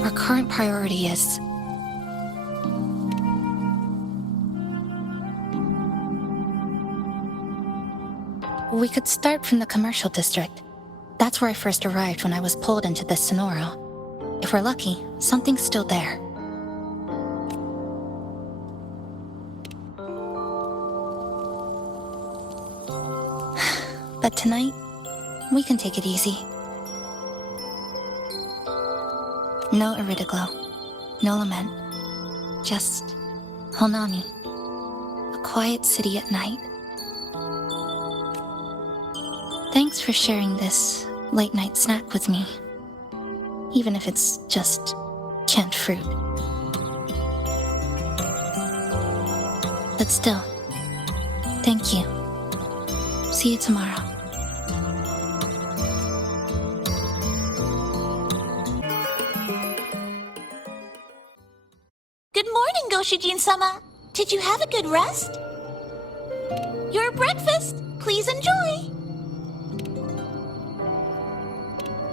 Our current priority is we could start from the commercial district. That's where I first arrived when I was pulled into this Sonoro. If we're lucky, something's still there. But tonight, we can take it easy. No Iridoglow, no lament, just Honami, a quiet city at night. Thanks for sharing this late-night snack with me, even if it's just canned fruit. But still, thank you. See you tomorrow. Good morning, Goshijin-sama. Did you have a good rest? Your breakfast. Please enjoy.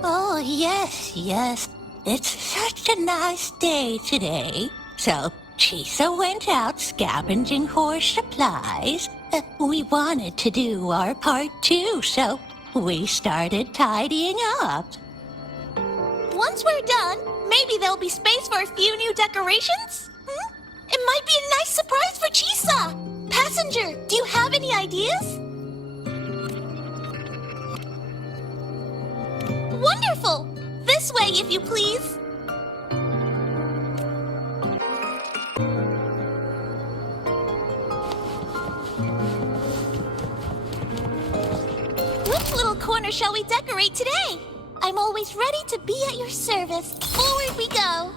Oh, yes. It's such a nice day today. So, Chisa went out scavenging for supplies. We wanted to do our part too, so we started tidying up. Once we're done, maybe there'll be space for a few new decorations? It might be a nice surprise for Chisa. Passenger, do you have any ideas? Wonderful! This way, if you please. corner shall we decorate today? I'm always ready to be at your service. Forward we go.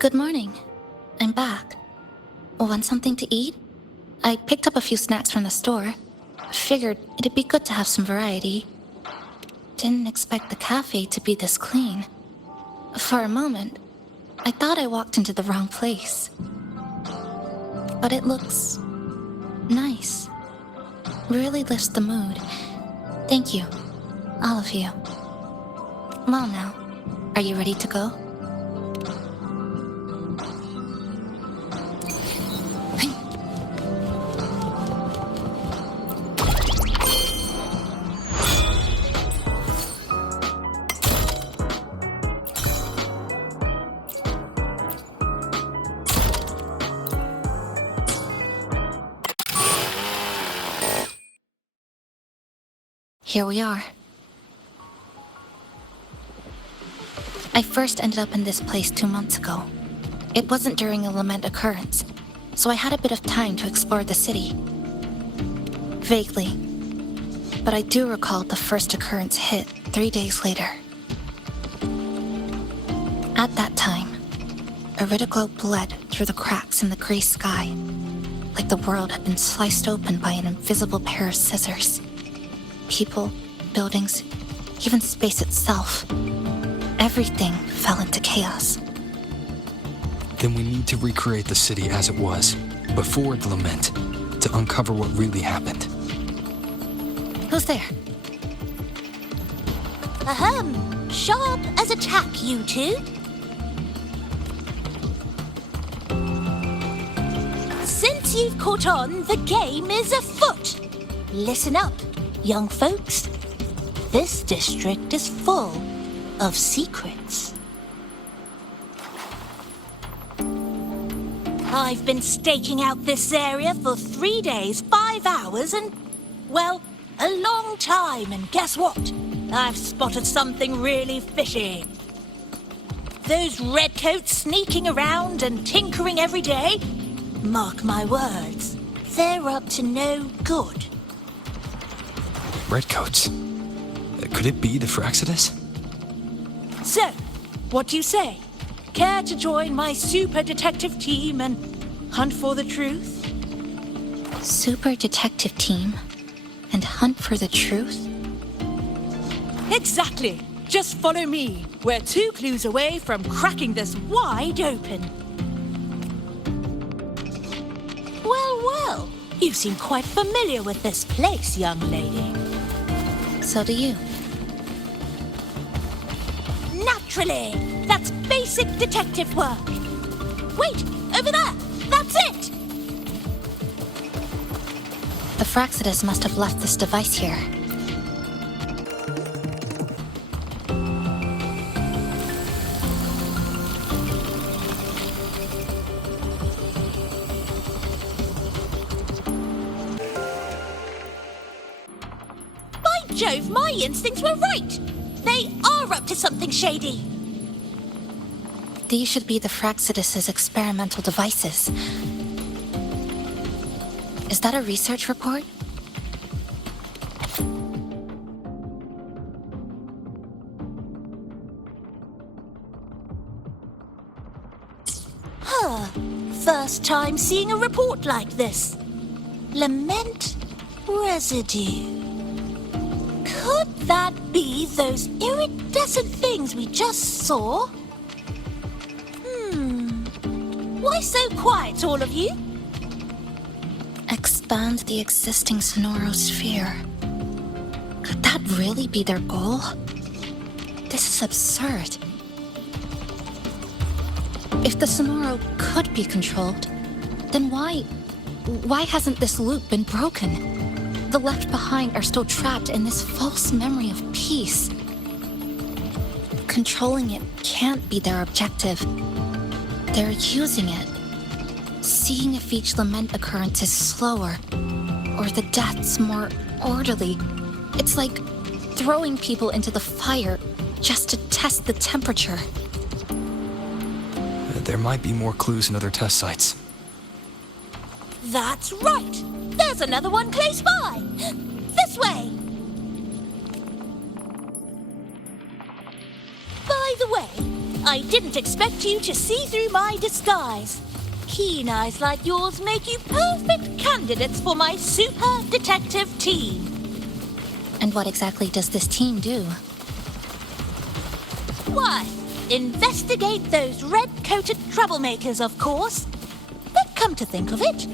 Good morning. I'm back. Want something to eat? I picked up a few snacks from the store. Figured it'd be good to have some variety. Didn't expect the cafe to be this clean. For a moment, I thought I walked into the wrong place. But it looks nice. Really lifts the mood. Thank you, all of you. Well now, are you ready to go? Here we are. I first ended up in this place 2 months ago. It wasn't during a lament occurrence, so I had a bit of time to explore the city. Vaguely, but I do recall the first occurrence hit 3 days later. At that time, Iridoglow bled through the cracks in the gray sky, like the world had been sliced open by an invisible pair of scissors. People, buildings, even space itself. Everything fell into chaos. Then we need to recreate the city as it was, before the lament, to uncover what really happened. Who's there? Ahem. Sharp as a tack, you two. Since you've caught on, the game is afoot. Listen up, young folks. This district is full of secrets. I've been staking out this area for 3 days, 5 hours, and, well, a long time. And guess what? I've spotted something really fishy. Those redcoats sneaking around and tinkering every day, mark my words, they're up to no good. Redcoats? Could it be the Fraxidus? So, what do you say? Care to join my super detective team and hunt for the truth? Super detective team? And hunt for the truth? Exactly. Just follow me. We're 2 clues away from cracking this wide open. Well. You seem quite familiar with this place, young lady. So do you. Naturally. That's basic detective work. Wait, over there. That's it. The Fraxidus must have left this device here. By Jove, my instincts were right. They are up to something shady. These should be the Fraxidus's experimental devices. Is that a research report? Huh. First time seeing a report like this. Lament residue. Could that be those iridescent things we just saw? Why so quiet, all of you? Expand the existing Sonoro sphere. Could that really be their goal? This is absurd. If the Sonoro could be controlled, then why hasn't this loop been broken? The left behind are still trapped in this false memory of peace. controlling it can't be their objective. They're using it. Seeing if each lament occurrence is slower, or the deaths more orderly. It's like throwing people into the fire just to test the temperature. There might be more clues in other test sites. That's right! There's another one close by! This way! By the way, I didn't expect you to see through my disguise. Keen eyes like yours make you perfect candidates for my super detective team. And what exactly does this team do? Why, investigate those red-coated troublemakers, of course. But come to think of it,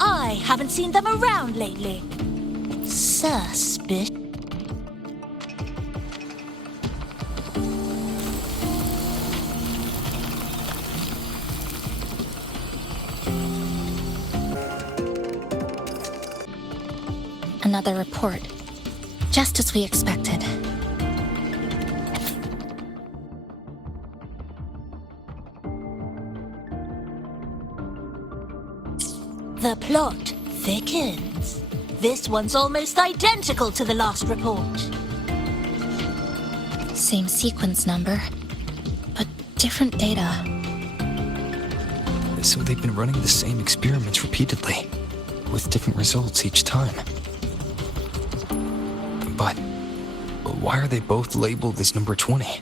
I haven't seen them around lately. Suspicious. Another report. Just as we expected. The plot thickens. This one's almost identical to the last report. Same sequence number, but different data. So they've been running the same experiments repeatedly, with different results each time. But why are they both labeled as number 20?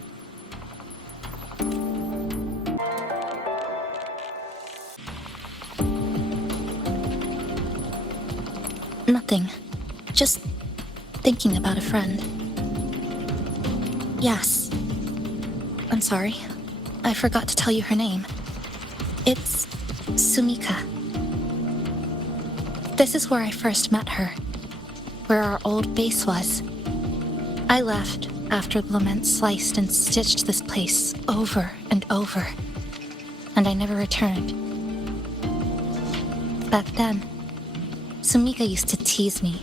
Nothing. Just thinking about a friend. Yes. I'm sorry. I forgot to tell you her name. It's Sumika. This is where I first met her. Where our old base was. I left after the lament sliced and stitched this place over and over. And I never returned. Back then, Sumika used to tease me.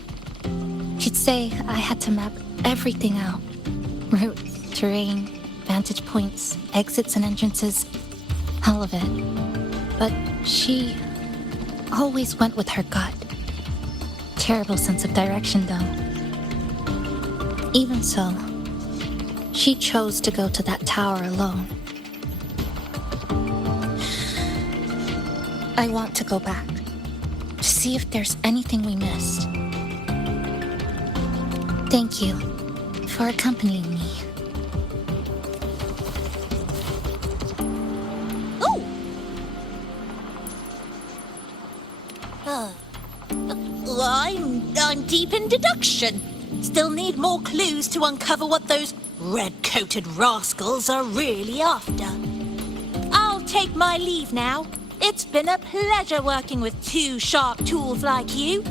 She'd say I had to map everything out. Routes, terrain, vantage points, exits and entrances. All of it. But she always went with her gut. Terrible sense of direction, though. Even so, she chose to go to that tower alone. I want to go back, to see if there's anything we missed. Thank you for accompanying me. Oh! I'm deep in deduction. Still need more clues to uncover what those red-coated rascals are really after. I'll take my leave now. It's been a pleasure working with two sharp tools like you.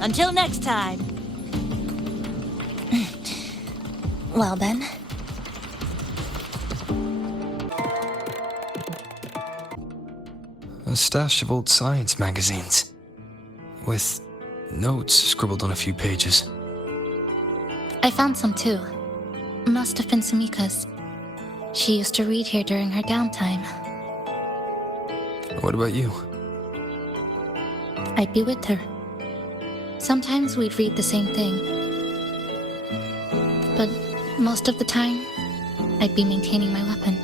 Until next time. Well then. A stash of old science magazines. With notes scribbled on a few pages. I found some too. Must have been Sumika's. She used to read here during her downtime. What about you? I'd be with her. Sometimes we'd read the same thing. But most of the time, I'd be maintaining my weapon.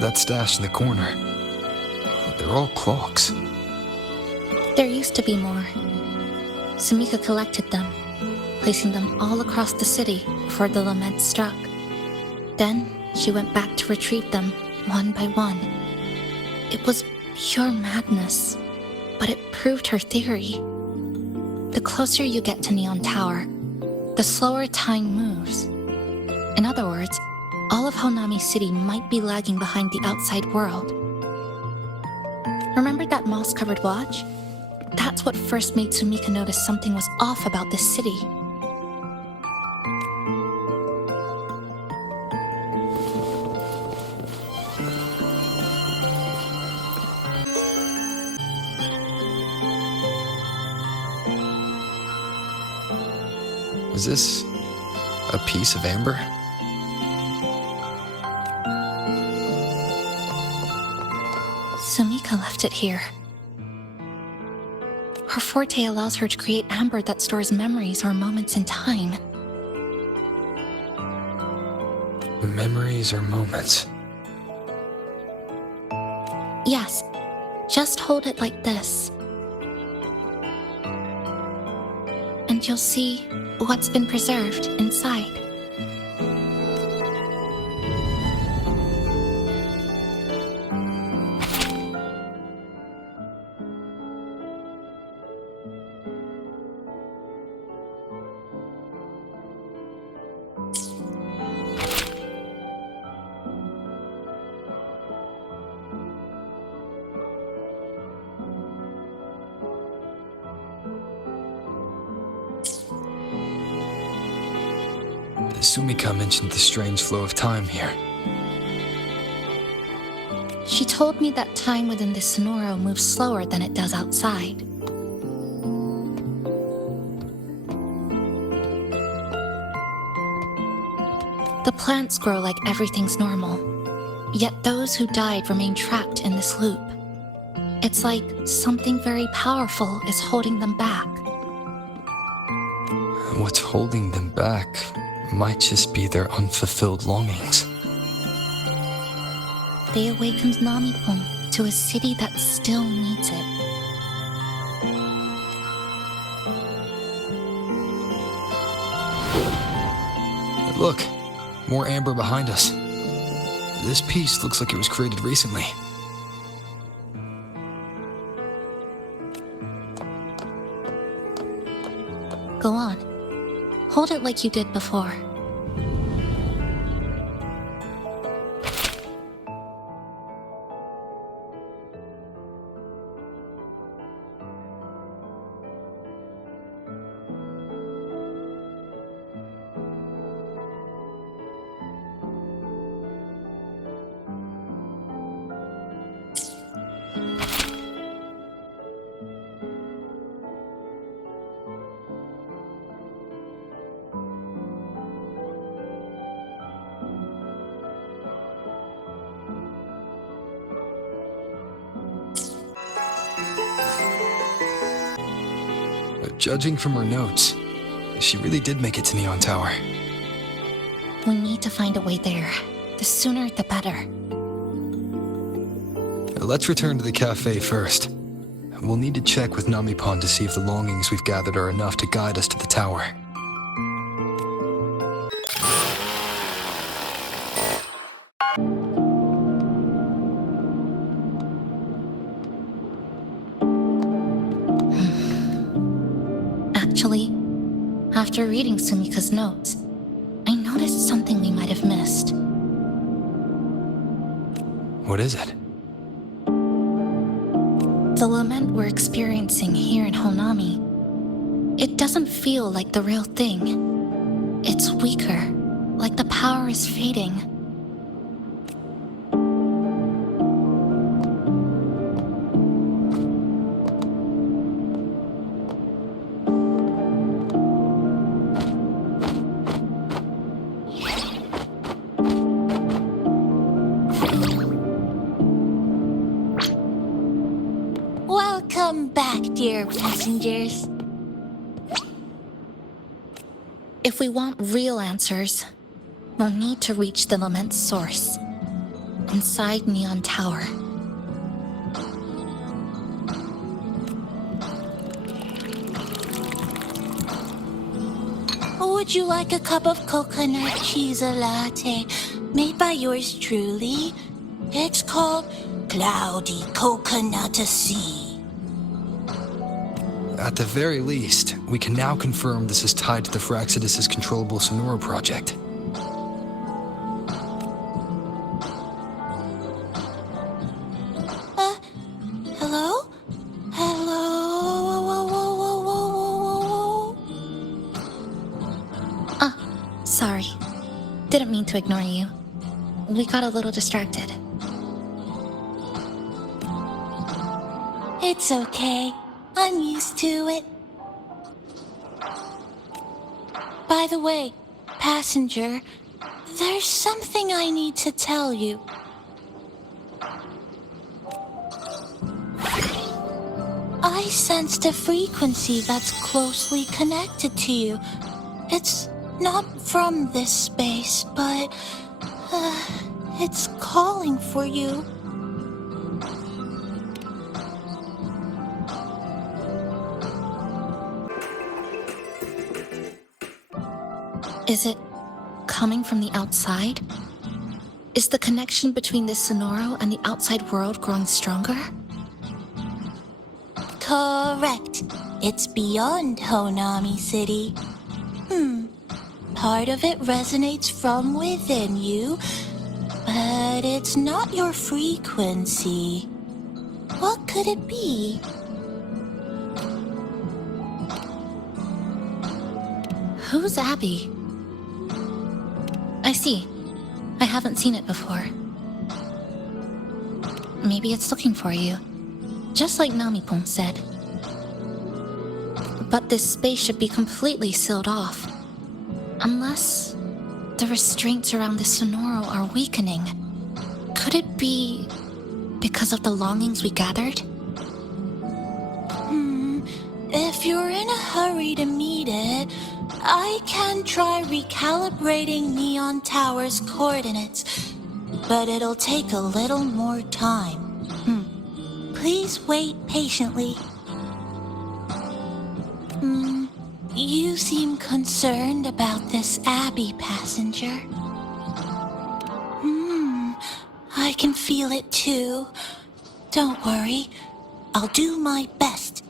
That stash in the corner. They're all clocks. There used to be more. Sumika collected them, placing them all across the city before the lament struck. Then she went back to retrieve them one by one. It was pure madness, but it proved her theory. The closer you get to Neon Tower, the slower time moves. In other words, all of Honami City might be lagging behind the outside world. Remember that moss-covered watch? That's what first made Sumika notice something was off about this city. Is this a piece of amber? Sumika left it here. Her forte allows her to create amber that stores memories or moments in time. Memories or moments? Yes, just hold it like this. And you'll see what's been preserved inside. Sumika mentioned the strange flow of time here. She told me that time within the Sonoro moves slower than it does outside. The plants grow like everything's normal, yet those who died remain trapped in this loop. It's like something very powerful is holding them back. What's holding them back might just be their unfulfilled longings. They awakened Namipon to a city that still needs it. Look, more amber behind us. This piece looks like it was created recently. Go on. Hold it like you did before. Judging from her notes, she really did make it to Neon Tower. We need to find a way there. The sooner, the better. Let's return to the cafe first. We'll need to check with Namipon to see if the longings we've gathered are enough to guide us to the tower. Actually, after reading Sumika's notes, I noticed something we might have missed. What is it? The lament we're experiencing here in Honami, it doesn't feel like the real thing. It's weaker, like the power is fading. Welcome back, dear passengers. If we want real answers, we'll need to reach the lament's source, inside Neon Tower. Would you like a cup of coconut cheese latte made by yours truly? It's called Cloudy Coconut Sea. At the very least, we can now confirm this is tied to the Phraxidus' controllable Sonora project. Hello? Hello? Sorry. Didn't mean to ignore you. We got a little distracted. It's okay. I'm used to it. By the way, passenger, there's something I need to tell you. I sensed a frequency that's closely connected to you. It's not from this space, but it's calling for you. Is it coming from the outside? Is the connection between this Sonoro and the outside world growing stronger? Correct. It's beyond Honami City. Part of it resonates from within you, but it's not your frequency. What could it be? Who's Abby? I see. I haven't seen it before. Maybe it's looking for you. Just like Namipon said. But this space should be completely sealed off. Unless the restraints around the Sonoro are weakening. Could it be because of the longings we gathered? If you're in a hurry to meet it, I can try recalibrating Neon Tower's coordinates, but it'll take a little more time. Please wait patiently. You seem concerned about this Abby, passenger. I can feel it too. Don't worry, I'll do my best.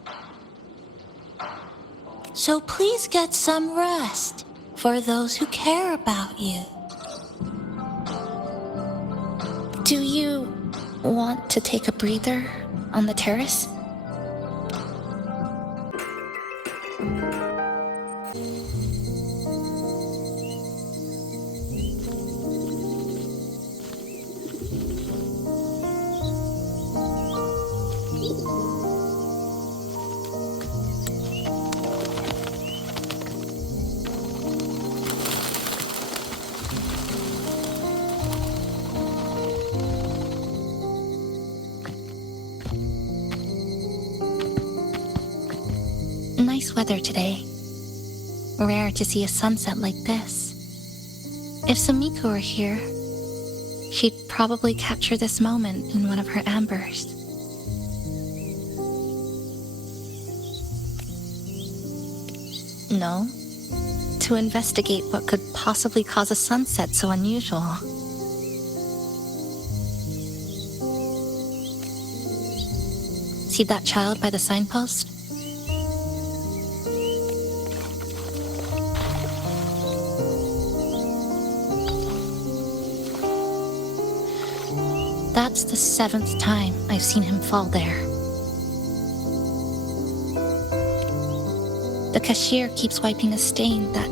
So please get some rest for those who care about you. Do you want to take a breather on the terrace? Nice weather today. Rare to see a sunset like this. If Sumiko were here, she'd probably capture this moment in one of her ambers. No, to investigate what could possibly cause a sunset so unusual. See that child by the signpost? That's the 7th time I've seen him fall there. The cashier keeps wiping a stain that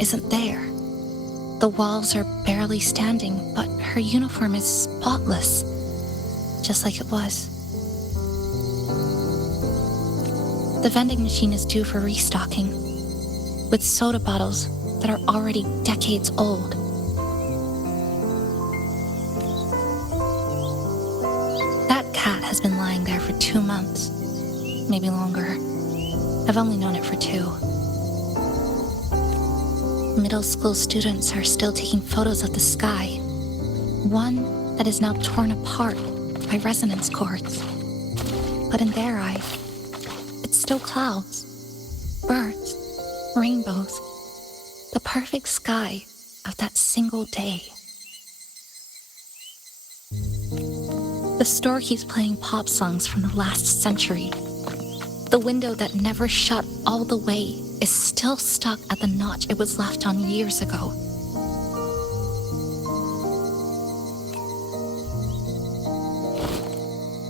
isn't there. The walls are barely standing, but her uniform is spotless, just like it was. The vending machine is due for restocking, with soda bottles that are already decades old. Has been lying there for 2 months, maybe longer. I've only known it for 2. Middle school students are still taking photos of the sky. One that is now torn apart by resonance cords. But in their eye, it's still clouds, birds, rainbows, the perfect sky of that single day. The store keeps playing pop songs from the last century. The window that never shut all the way is still stuck at the notch it was left on years ago.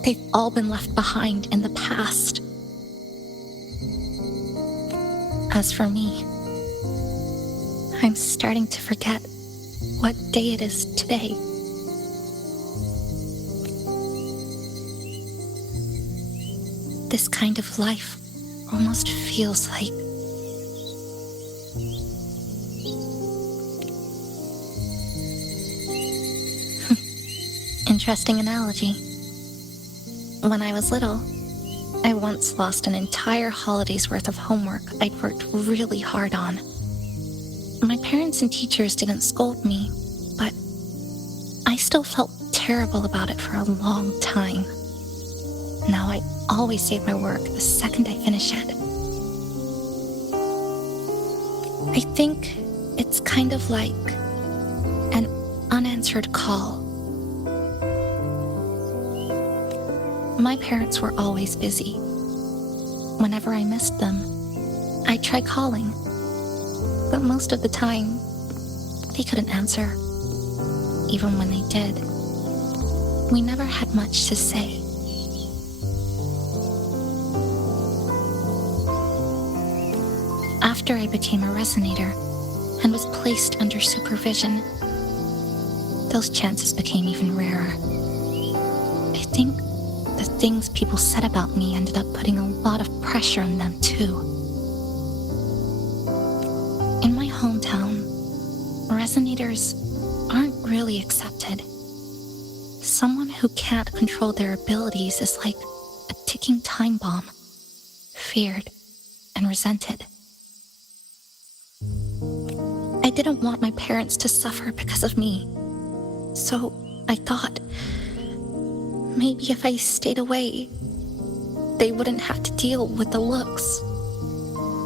They've all been left behind in the past. As for me, I'm starting to forget what day it is today. This kind of life almost feels like interesting analogy. When I was little, I once lost an entire holiday's worth of homework I'd worked really hard on. My parents and teachers didn't scold me, but I still felt terrible about it for a long time. Now I always save my work the second I finish it. I think it's kind of like an unanswered call. My parents were always busy. Whenever I missed them, I'd try calling, but most of the time, they couldn't answer. Even when they did, we never had much to say. After I became a resonator and was placed under supervision, those chances became even rarer. I think the things people said about me ended up putting a lot of pressure on them too. In my hometown, resonators aren't really accepted. Someone who can't control their abilities is like a ticking time bomb, feared and resented. I didn't want my parents to suffer because of me, so I thought maybe if I stayed away, they wouldn't have to deal with the looks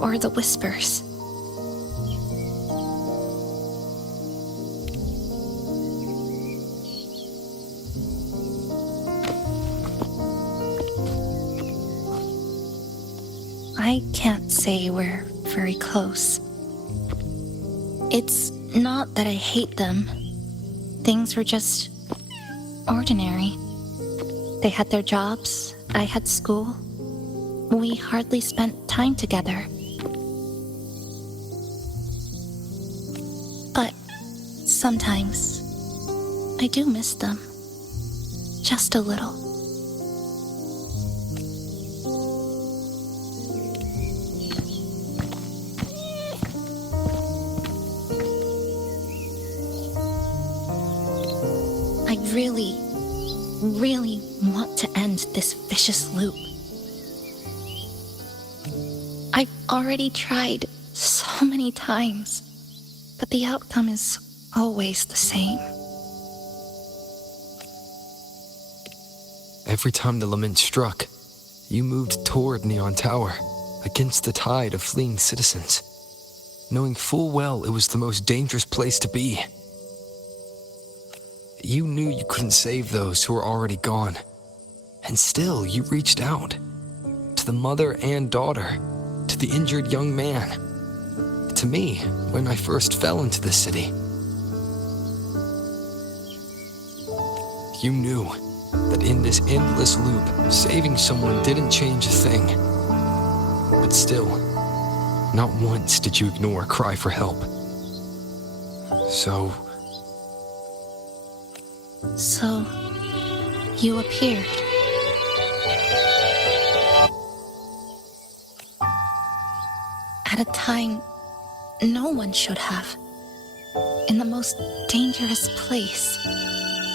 or the whispers. I can't say we're very close. It's not that I hate them. Things were just ordinary. They had their jobs, I had school. We hardly spent time together. But sometimes I do miss them. Just a little. I really want to end this vicious loop. I've already tried so many times, but the outcome is always the same. Every time the lament struck, you moved toward Neon Tower, against the tide of fleeing citizens, knowing full well it was the most dangerous place to be. You knew you couldn't save those who were already gone, and still you reached out, to the mother and daughter, to the injured young man, to me when I first fell into the city. You knew that in this endless loop, saving someone didn't change a thing. But still, not once did you ignore a cry for help. So you appeared. At a time no one should have. In the most dangerous place,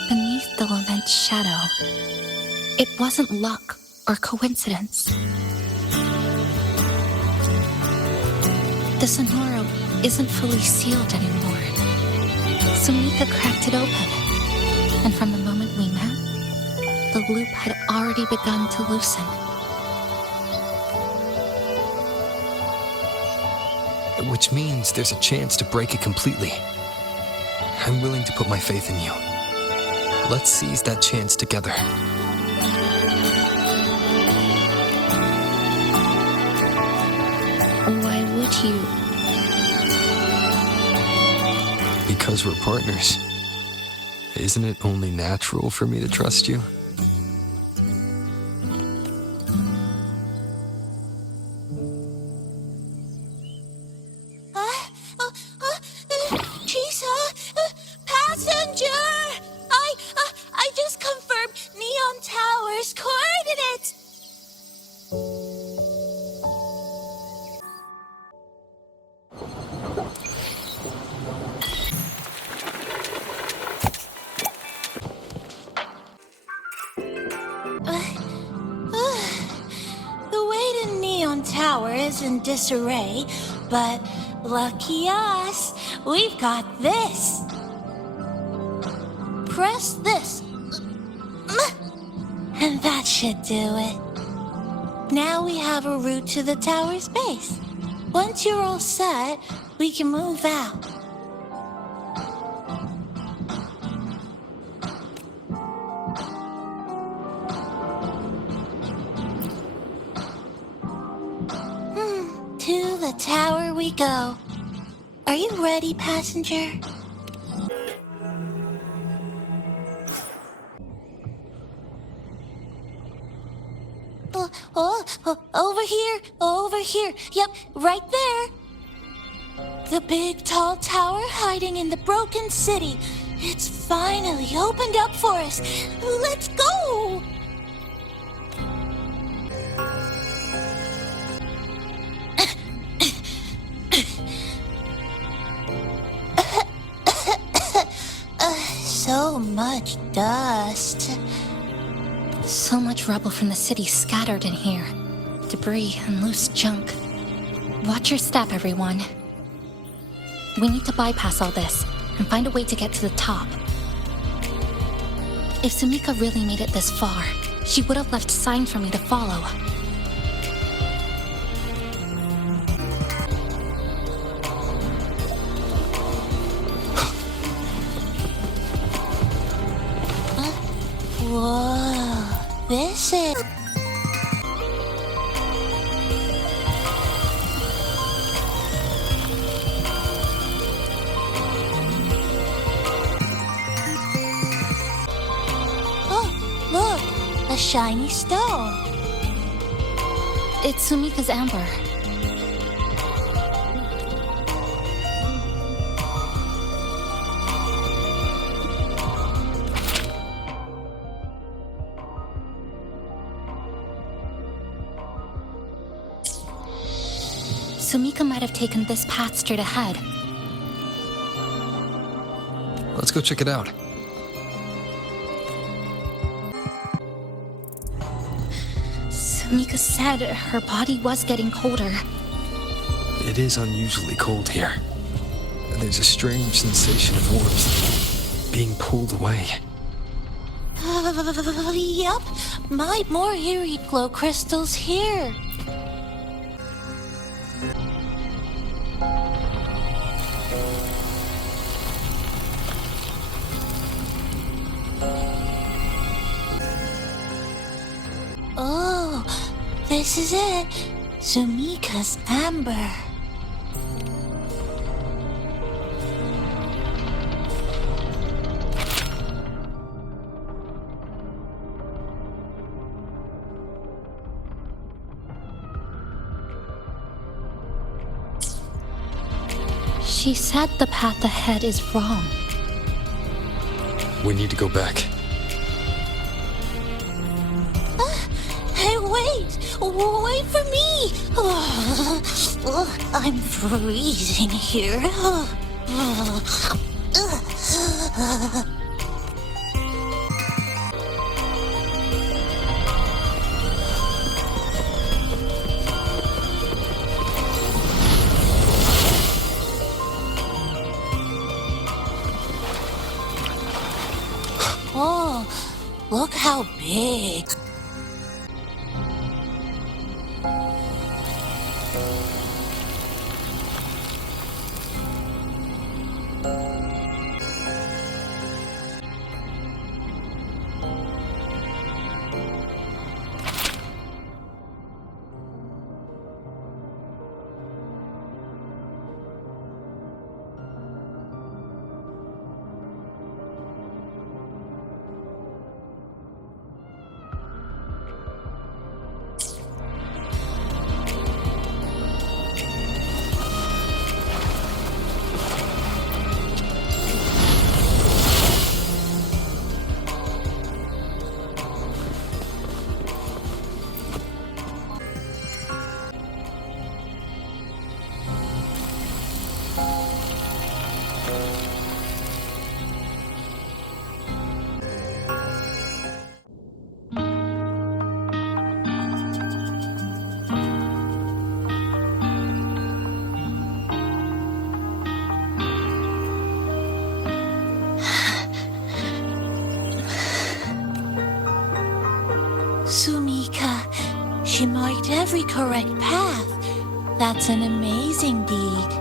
beneath the lament's shadow. It wasn't luck or coincidence. The Sonoro isn't fully sealed anymore. Sumika cracked it open, and from the moment we met, the loop had already begun to loosen. which means there's a chance to break it completely. I'm willing to put my faith in you. Let's seize that chance together. Why would you? Because we're partners. Isn't it only natural for me to trust you? Passenger! I just confirmed Neon Tower's coordinates! is in disarray, but lucky us, we've got this. Press this. And that should do it. Now we have a route to the tower's base. Once you're all set, we can move out. To the tower we go. Are you ready, passenger? Over here. Yep, right there. The big tall tower hiding in the broken city. It's finally opened up for us. Let's go! So much dust. So much rubble from the city scattered in here. Debris and loose junk. Watch your step, everyone. We need to bypass all this and find a way to get to the top. If Sumika really made it this far, she would have left signs for me to follow. Whoa, this is... Oh, look, a shiny stone. It's Sumika's amber. Sumika might have taken this path straight ahead. Let's go check it out. Sumika said her body was getting colder. It is unusually cold here. There's a strange sensation of warmth being pulled away. Yep, my more eerie glow crystals here. Oh, this is it. Sumika's amber. She said the path ahead is wrong. We need to go back. Hey, wait! Wait for me! I'm freezing here. Oh, look how big. She marked every correct path. That's an amazing deed.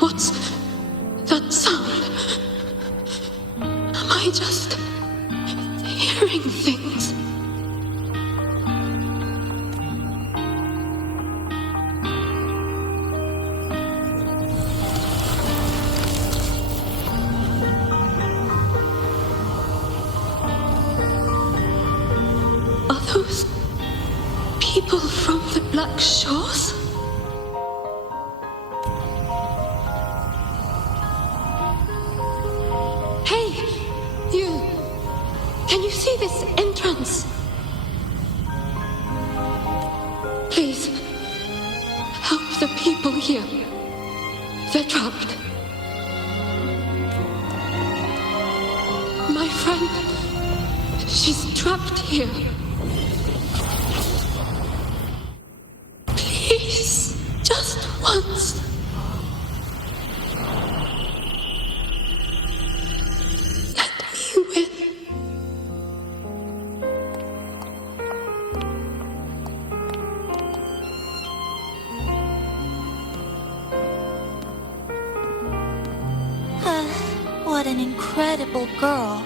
What's that sound? Am I just hearing things? Are those people from the Black Shores? See this entrance? Please, help the people here. They're trapped. My friend, she's trapped here. Please, just once. What an incredible girl.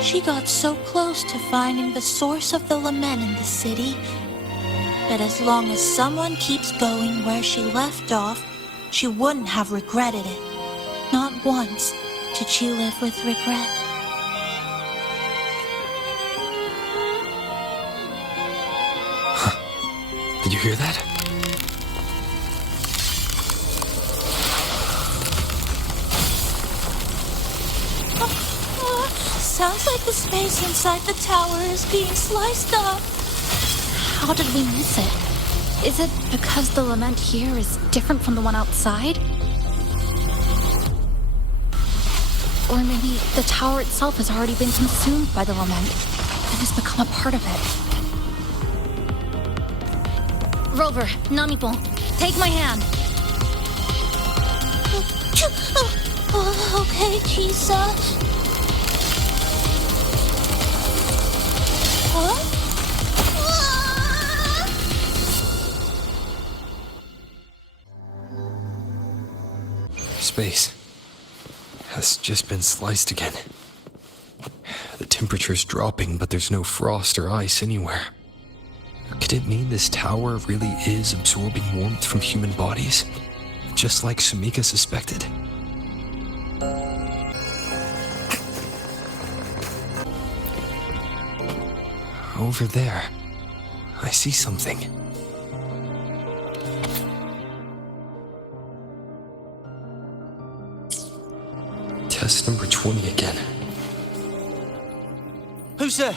She got so close to finding the source of the lament in the city. But as long as someone keeps going where she left off, she wouldn't have regretted it. Not once did she live with regret. Did you hear that? Sounds like the space inside the tower is being sliced up. How did we miss it? Is it because the lament here is different from the one outside? Or maybe the tower itself has already been consumed by the lament and has become a part of it. Rover, Namipon, take my hand. Okay, Kisa. Space has just been sliced again. The temperature's dropping, but there's no frost or ice anywhere. Could it mean this tower really is absorbing warmth from human bodies? Just like Sumika suspected? Over there, I see something. Test number 20 again. Who's there?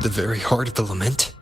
The very heart of the lament?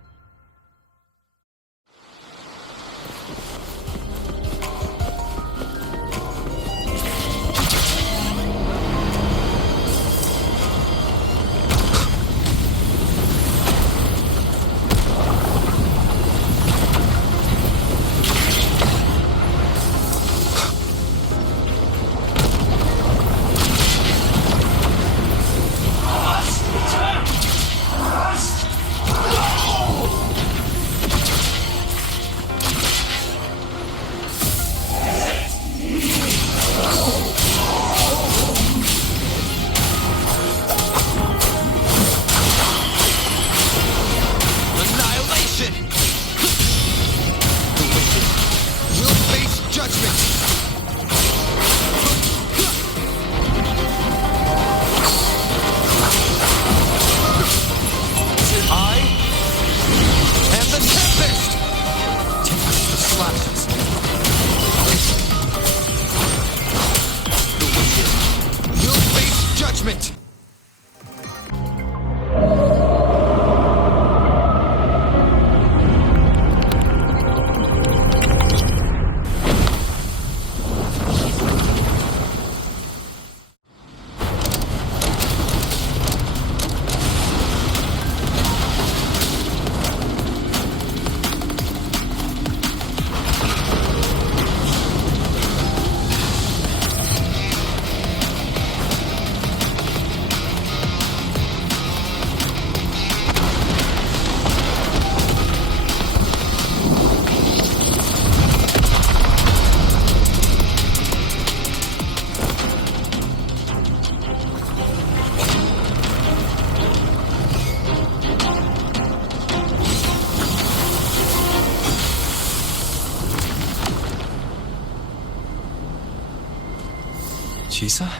Chisa?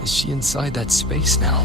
Is she inside that space now?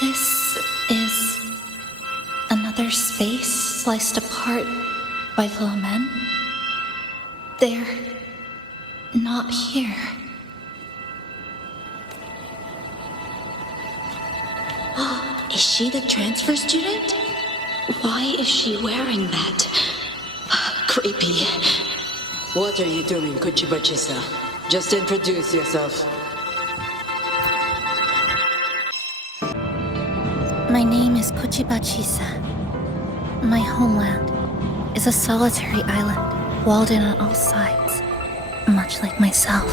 This is another space sliced apart by little men. They're not here. Is she the transfer student? Why is she wearing that? Creepy. What are you doing, Kuchiba-chisa? Just introduce yourself. My name is Kuchiba-chisa. My homeland is a solitary island, walled in on all sides, much like myself.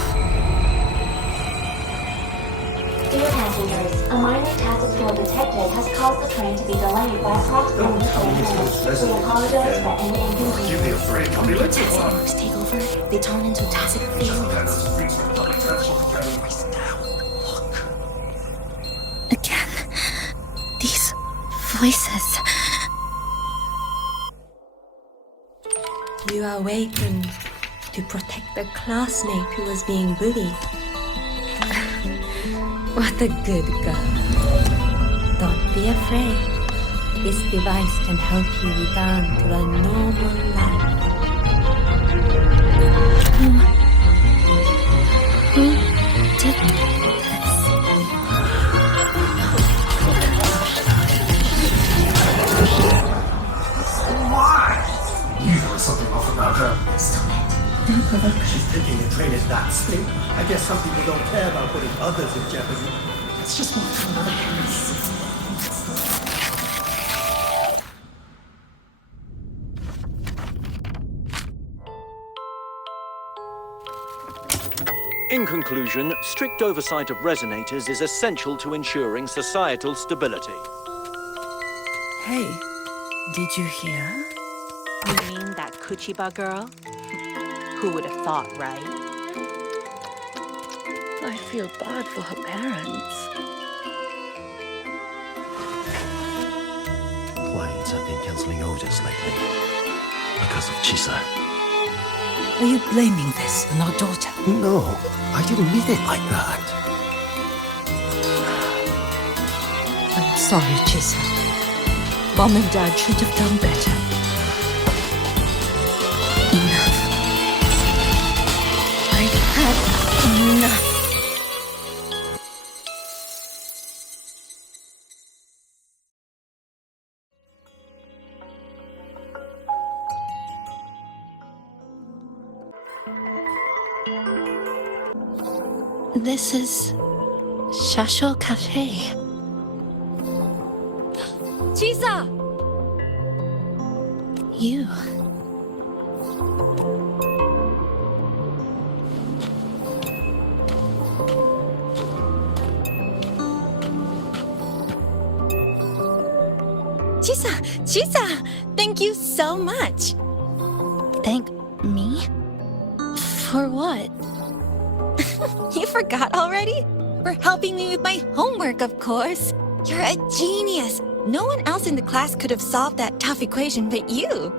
Dear passengers, a minor tactical detected has caused the train to be delayed by approximately 20 minutes. We apologize for any inconvenience. Don't be afraid. I'll be late to Tacit marks take over, they turn into tacit feelings. Again, these voices. You awakened to protect the classmate who was being bullied. What a good girl. Don't be afraid. This device can help you return to a normal life. Who did this? Why? You know something off about her. Stop it. She's thinking the train is that sleep. I guess some people don't care about putting others in jeopardy. It's just more trouble than happiness. In conclusion, strict oversight of resonators is essential to ensuring societal stability. Hey, did you hear? You mean that Kuchiba girl? Who would have thought, right? I feel bad for her parents. Clients have been cancelling orders lately because of Chisa. Are you blaming this on our daughter? No, I didn't mean it like that. I'm sorry, Chisa. Mom and Dad should have done better. Enough. I've had enough. This is Shasho Cafe. Chisa! You. Chisa, thank you so much. Thank me? For what? You forgot already? For helping me with my homework, of course. You're a genius. No one else in the class could have solved that tough equation but you.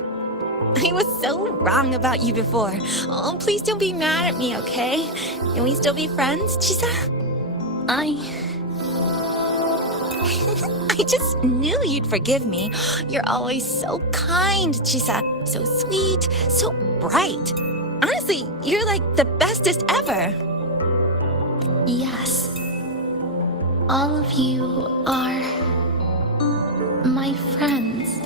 I was so wrong about you before. Oh, please don't be mad at me, okay? Can we still be friends, Chisa? I just knew you'd forgive me. You're always so kind, Chisa. So sweet, so bright. Honestly, you're like the bestest ever. Yes. All of you are my friends.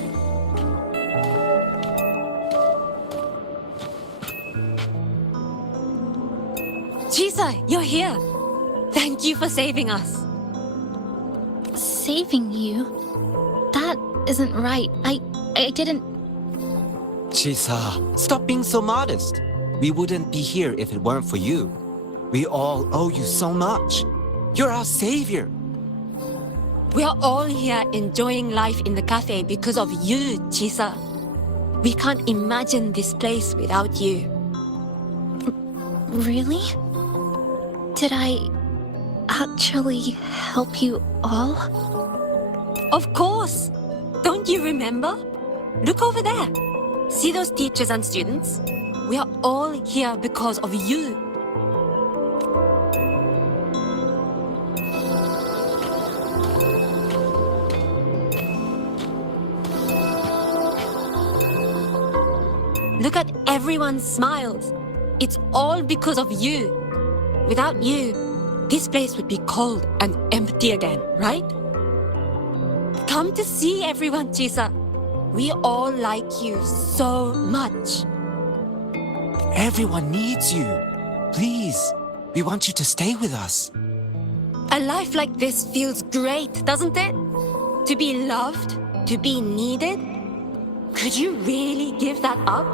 Chisa, you're here. Thank you for saving us. Saving you? That isn't right. I didn't... Chisa, stop being so modest. We wouldn't be here if it weren't for you. We all owe you so much. You're our savior. We are all here enjoying life in the cafe because of you, Chisa. We can't imagine this place without you. Really? Did I actually help you all? Of course! Don't you remember? Look over there. See those teachers and students? We are all here because of you. Look at everyone's smiles. It's all because of you. Without you, this place would be cold and empty again, right? Come to see everyone, Chisa. We all like you so much. Everyone needs you. Please, we want you to stay with us. A life like this feels great, doesn't it? To be loved, to be needed. Could you really give that up?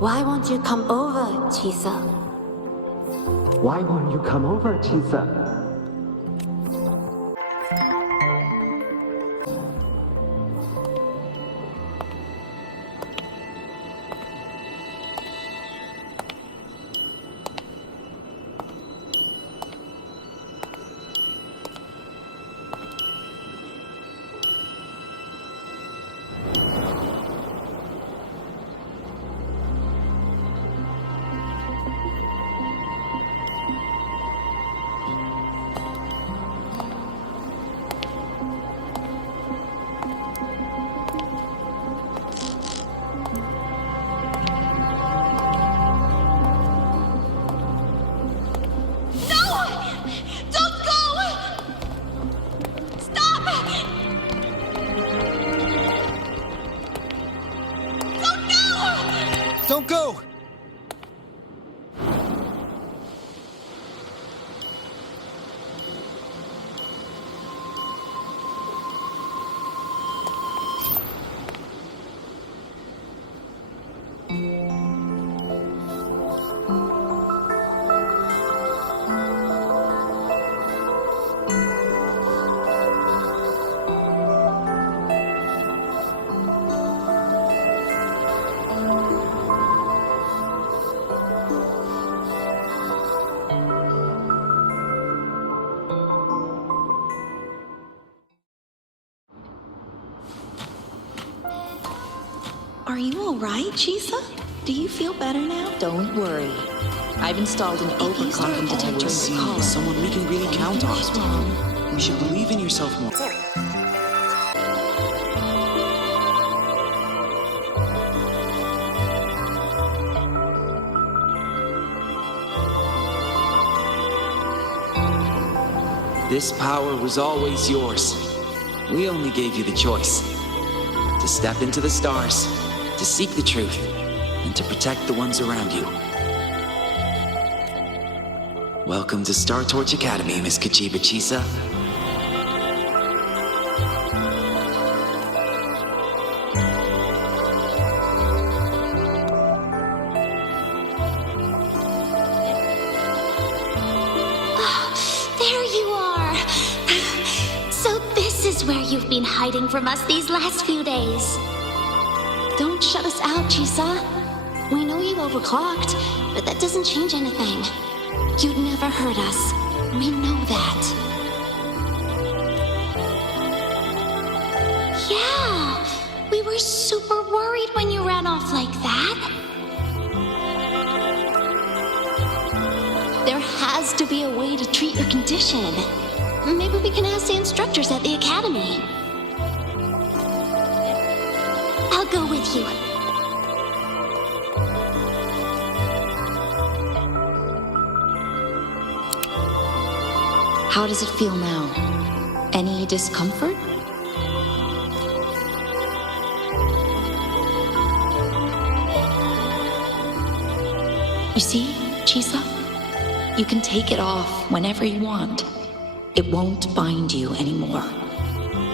Why won't you come over, Chisa? Why won't you come over, Chisa? Don't go! Are you alright, Chisa? Do you feel better now? Don't worry. I've installed an overclocking detector in your collar. Someone we can really count on. You should believe in yourself more. This power was always yours. We only gave you the choice. To step into the stars, to seek the truth, and to protect the ones around you. Welcome to Star Torch Academy, Miss Kachiba Chisa. There you are. So this is where you've been hiding from us these last few days. Don't shut us out, Chisa. We know you overclocked, but that doesn't change anything. You'd never hurt us. We know that. Yeah, we were super worried when you ran off like that. There has to be a way to treat your condition. Maybe we can ask the instructors at the academy. I'll go with you. How does it feel now? Any discomfort? You see, Chisa? You can take it off whenever you want. It won't bind you anymore.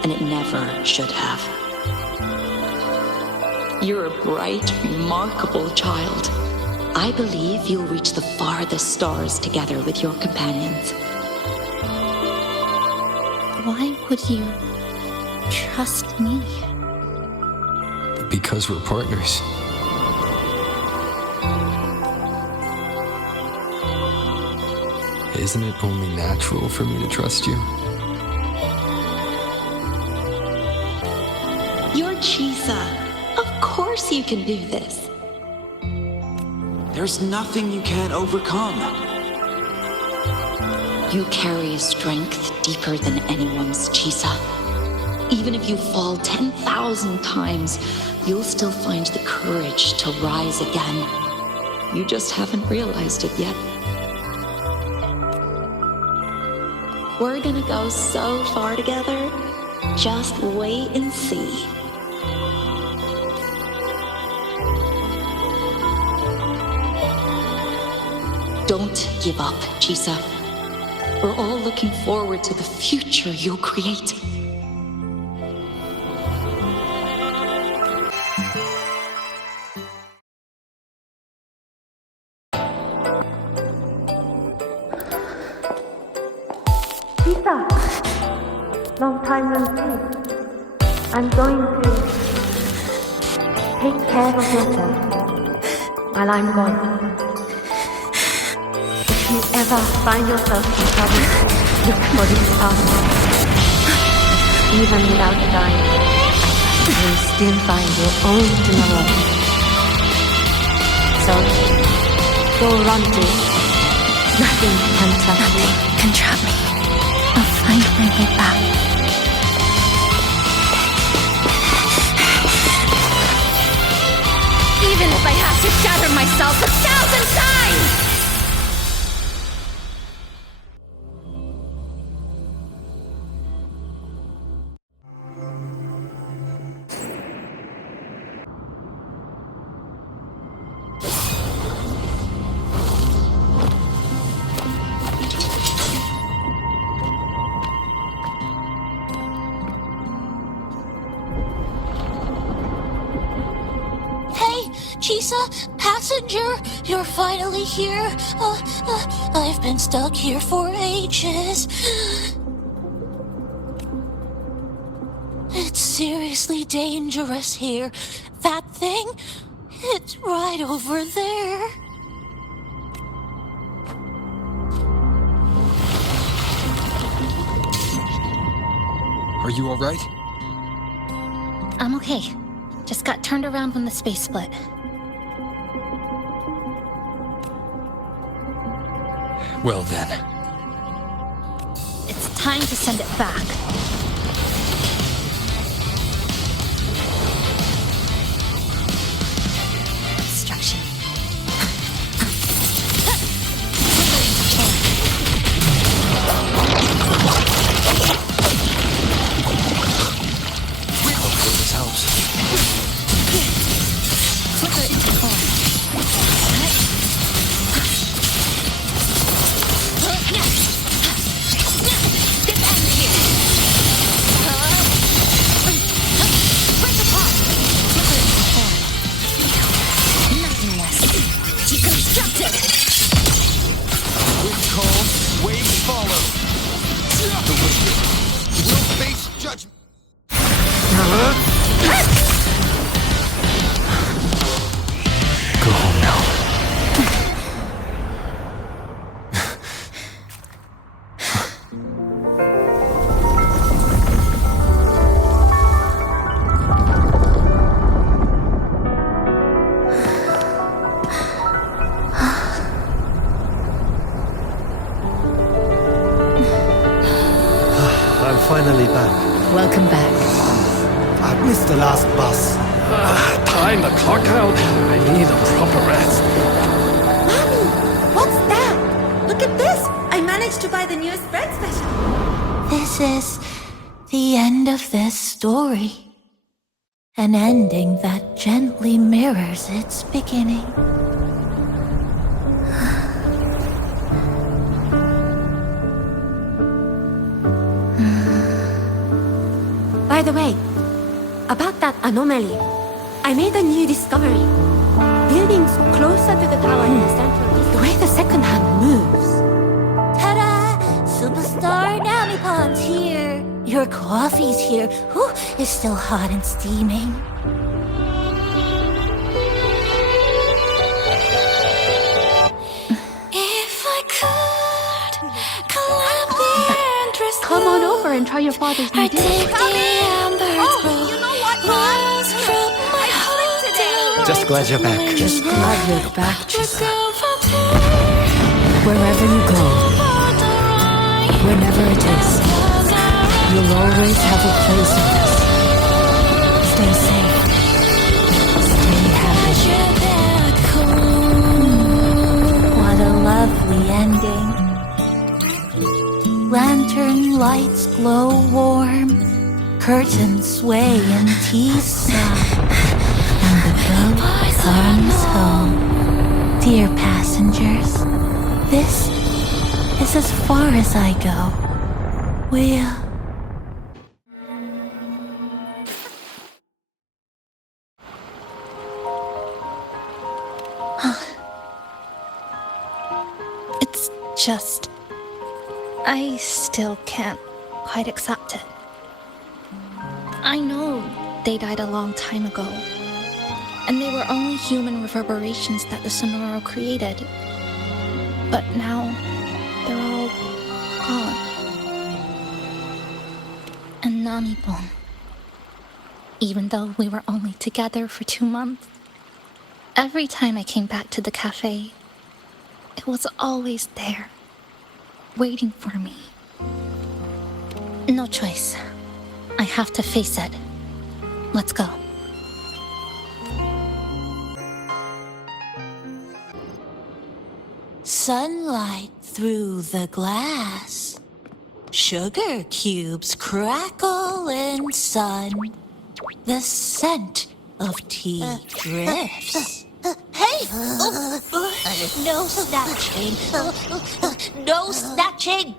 And it never should have. You're a bright, remarkable child. I believe you'll reach the farthest stars together with your companions. Why would you trust me? Because we're partners. Isn't it only natural for me to trust you? You're Chisa. Of course you can do this. There's nothing you can't overcome. You carry a strength deeper than anyone's, Chisa. Even if you fall 10,000 times, you'll still find the courage to rise again. You just haven't realized it yet. We're gonna go so far together. Just wait and see. Don't give up, Chisa. We're all looking forward to the future you'll create. Lisa! Long time no see. I'm going to take care of yourself while I'm gone. If you ever find yourself in trouble, look for this path. Even without dying, you'll still find your own tomorrow. So, go run to it. Nothing can trap you. Nothing can trap me. I'll find my way back. Even if I have to shatter myself 1,000 times! Chisa, passenger, you're finally here. I've been stuck here for ages. It's seriously dangerous here. That thing, it's right over there. Are you all right? I'm okay. Just got turned around when the space split. Well then. It's time to send it back. Destruction. Hopefully this helps. Flicker into form. time the clock out. I need a proper rest. Mommy, what's that? Look at this! I managed to buy the newest bread special. This is the end of this story. An ending that gently mirrors its beginning. By the way, about that anomaly, I made a new discovery. Buildings closer to the tower in the center, the way the second hand moves. Ta-da! Superstar Namipon's here. Your coffee's here. Whew, it's still hot and steaming. If I could climb the endless Come on over and try your father's new dish. you know what, Mom? Just glad you're back. Just glad you're back, Chisa. Wherever you go, whenever it is, you'll always have a place with us. Stay safe. Stay happy. What a lovely ending. Lantern lights glow warm, curtains sway in tea sun, and the boat comes home. Dear passengers, this is as far as I go. We'll... It's just... I still can't quite accept it. I know they died a long time ago, and they were only human reverberations that the Sonoro created. But now, they're all gone. And Namibon. Even though we were only together for 2 months, every time I came back to the cafe, it was always there, waiting for me. No choice. I have to face it. Let's go. Sunlight through the glass. Sugar cubes crackle in sun. The scent of tea drifts. Hey! No snatching! No snatching!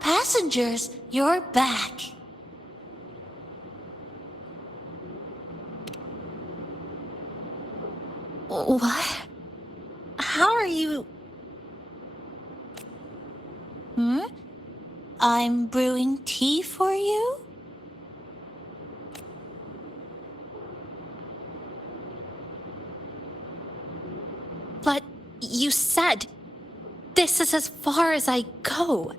Passengers, you're back. What? How are you... I'm brewing tea for you? But you said this is as far as I go.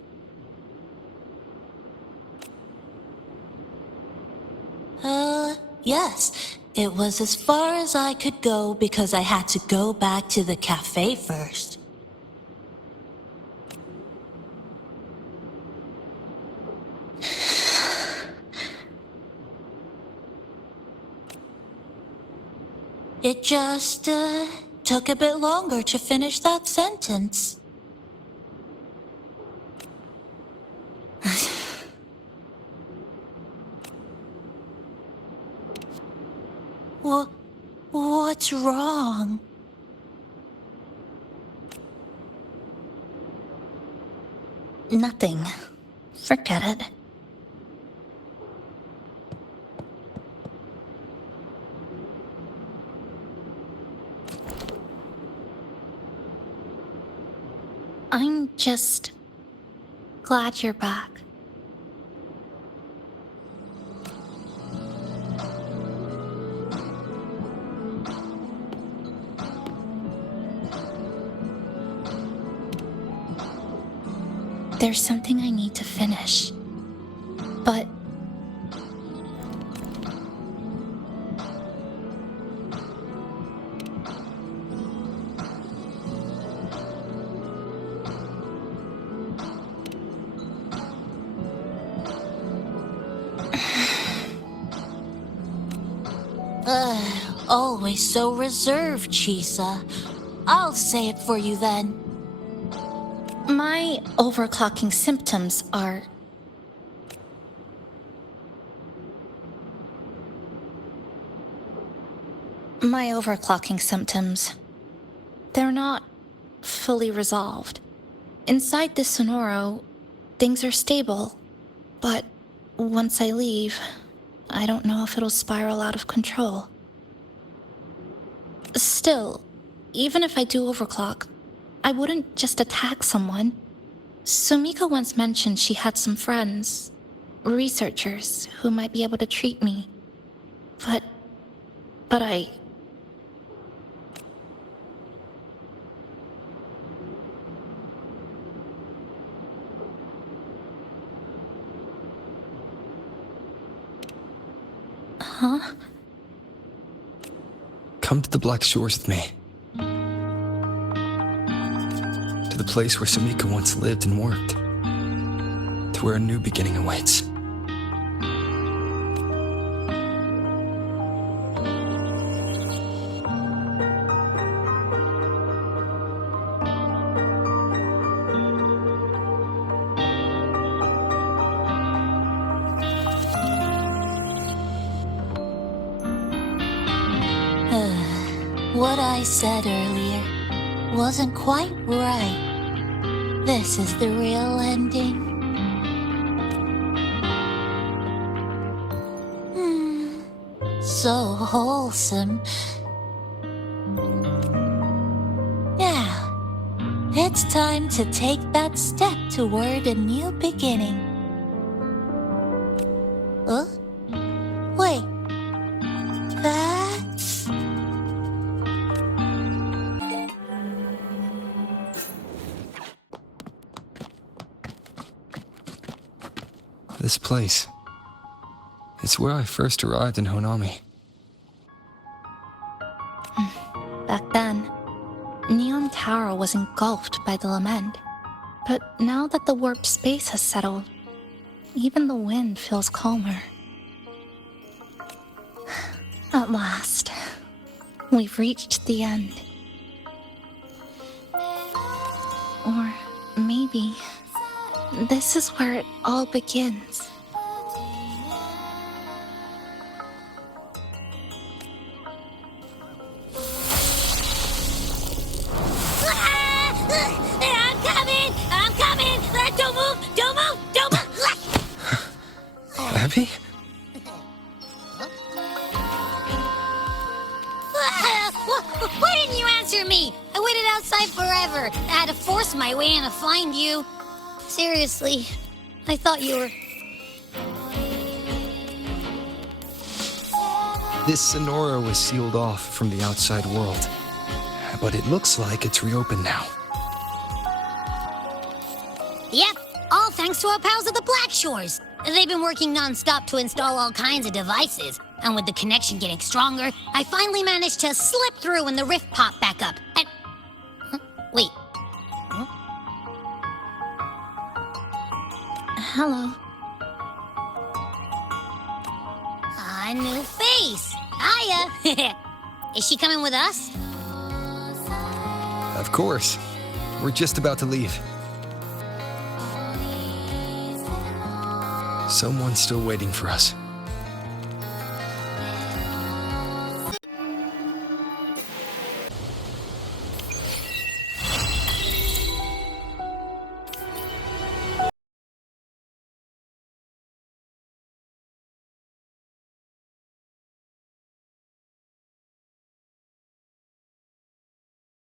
Yes. It was as far as I could go because I had to go back to the cafe first. It just, took a bit longer to finish that sentence. What's wrong? Nothing. Forget it. I'm just glad you're back. There's something I need to finish, but Always so reserved, Chisa. I'll say it for you then. My overclocking symptoms are... they're not fully resolved. Inside this Sonoro, things are stable, but once I leave, I don't know if it'll spiral out of control. Still, even if I do overclock, I wouldn't just attack someone. Sumika once mentioned she had some friends, researchers, who might be able to treat me. But I... Huh? Come to the Black Shores with me. To the place where Sumika once lived and worked. To where a new beginning awaits. What I said earlier wasn't quite right. This is the real ending. So wholesome. Now, it's time to take that step toward a new beginning. Wait. That's... This place. It's where I first arrived in Honami. Back then, Neon Tower was engulfed by the lament. But now that the warped space has settled, even the wind feels calmer. At last, we've reached the end. Or maybe this is where it all begins. I'm coming! Don't move! Abby? Why didn't you answer me? I waited outside forever. I had to force my way in to find you. Seriously, I thought you were... This Sonora was sealed off from the outside world. But it looks like it's reopened now. Yep, all thanks to our pals at the Black Shores. They've been working non-stop to install all kinds of devices. And with the connection getting stronger, I finally managed to slip through when the rift popped back up. And... Wait. Hello. A new face. Hiya. Is she coming with us? Of course. We're just about to leave. Someone's still waiting for us.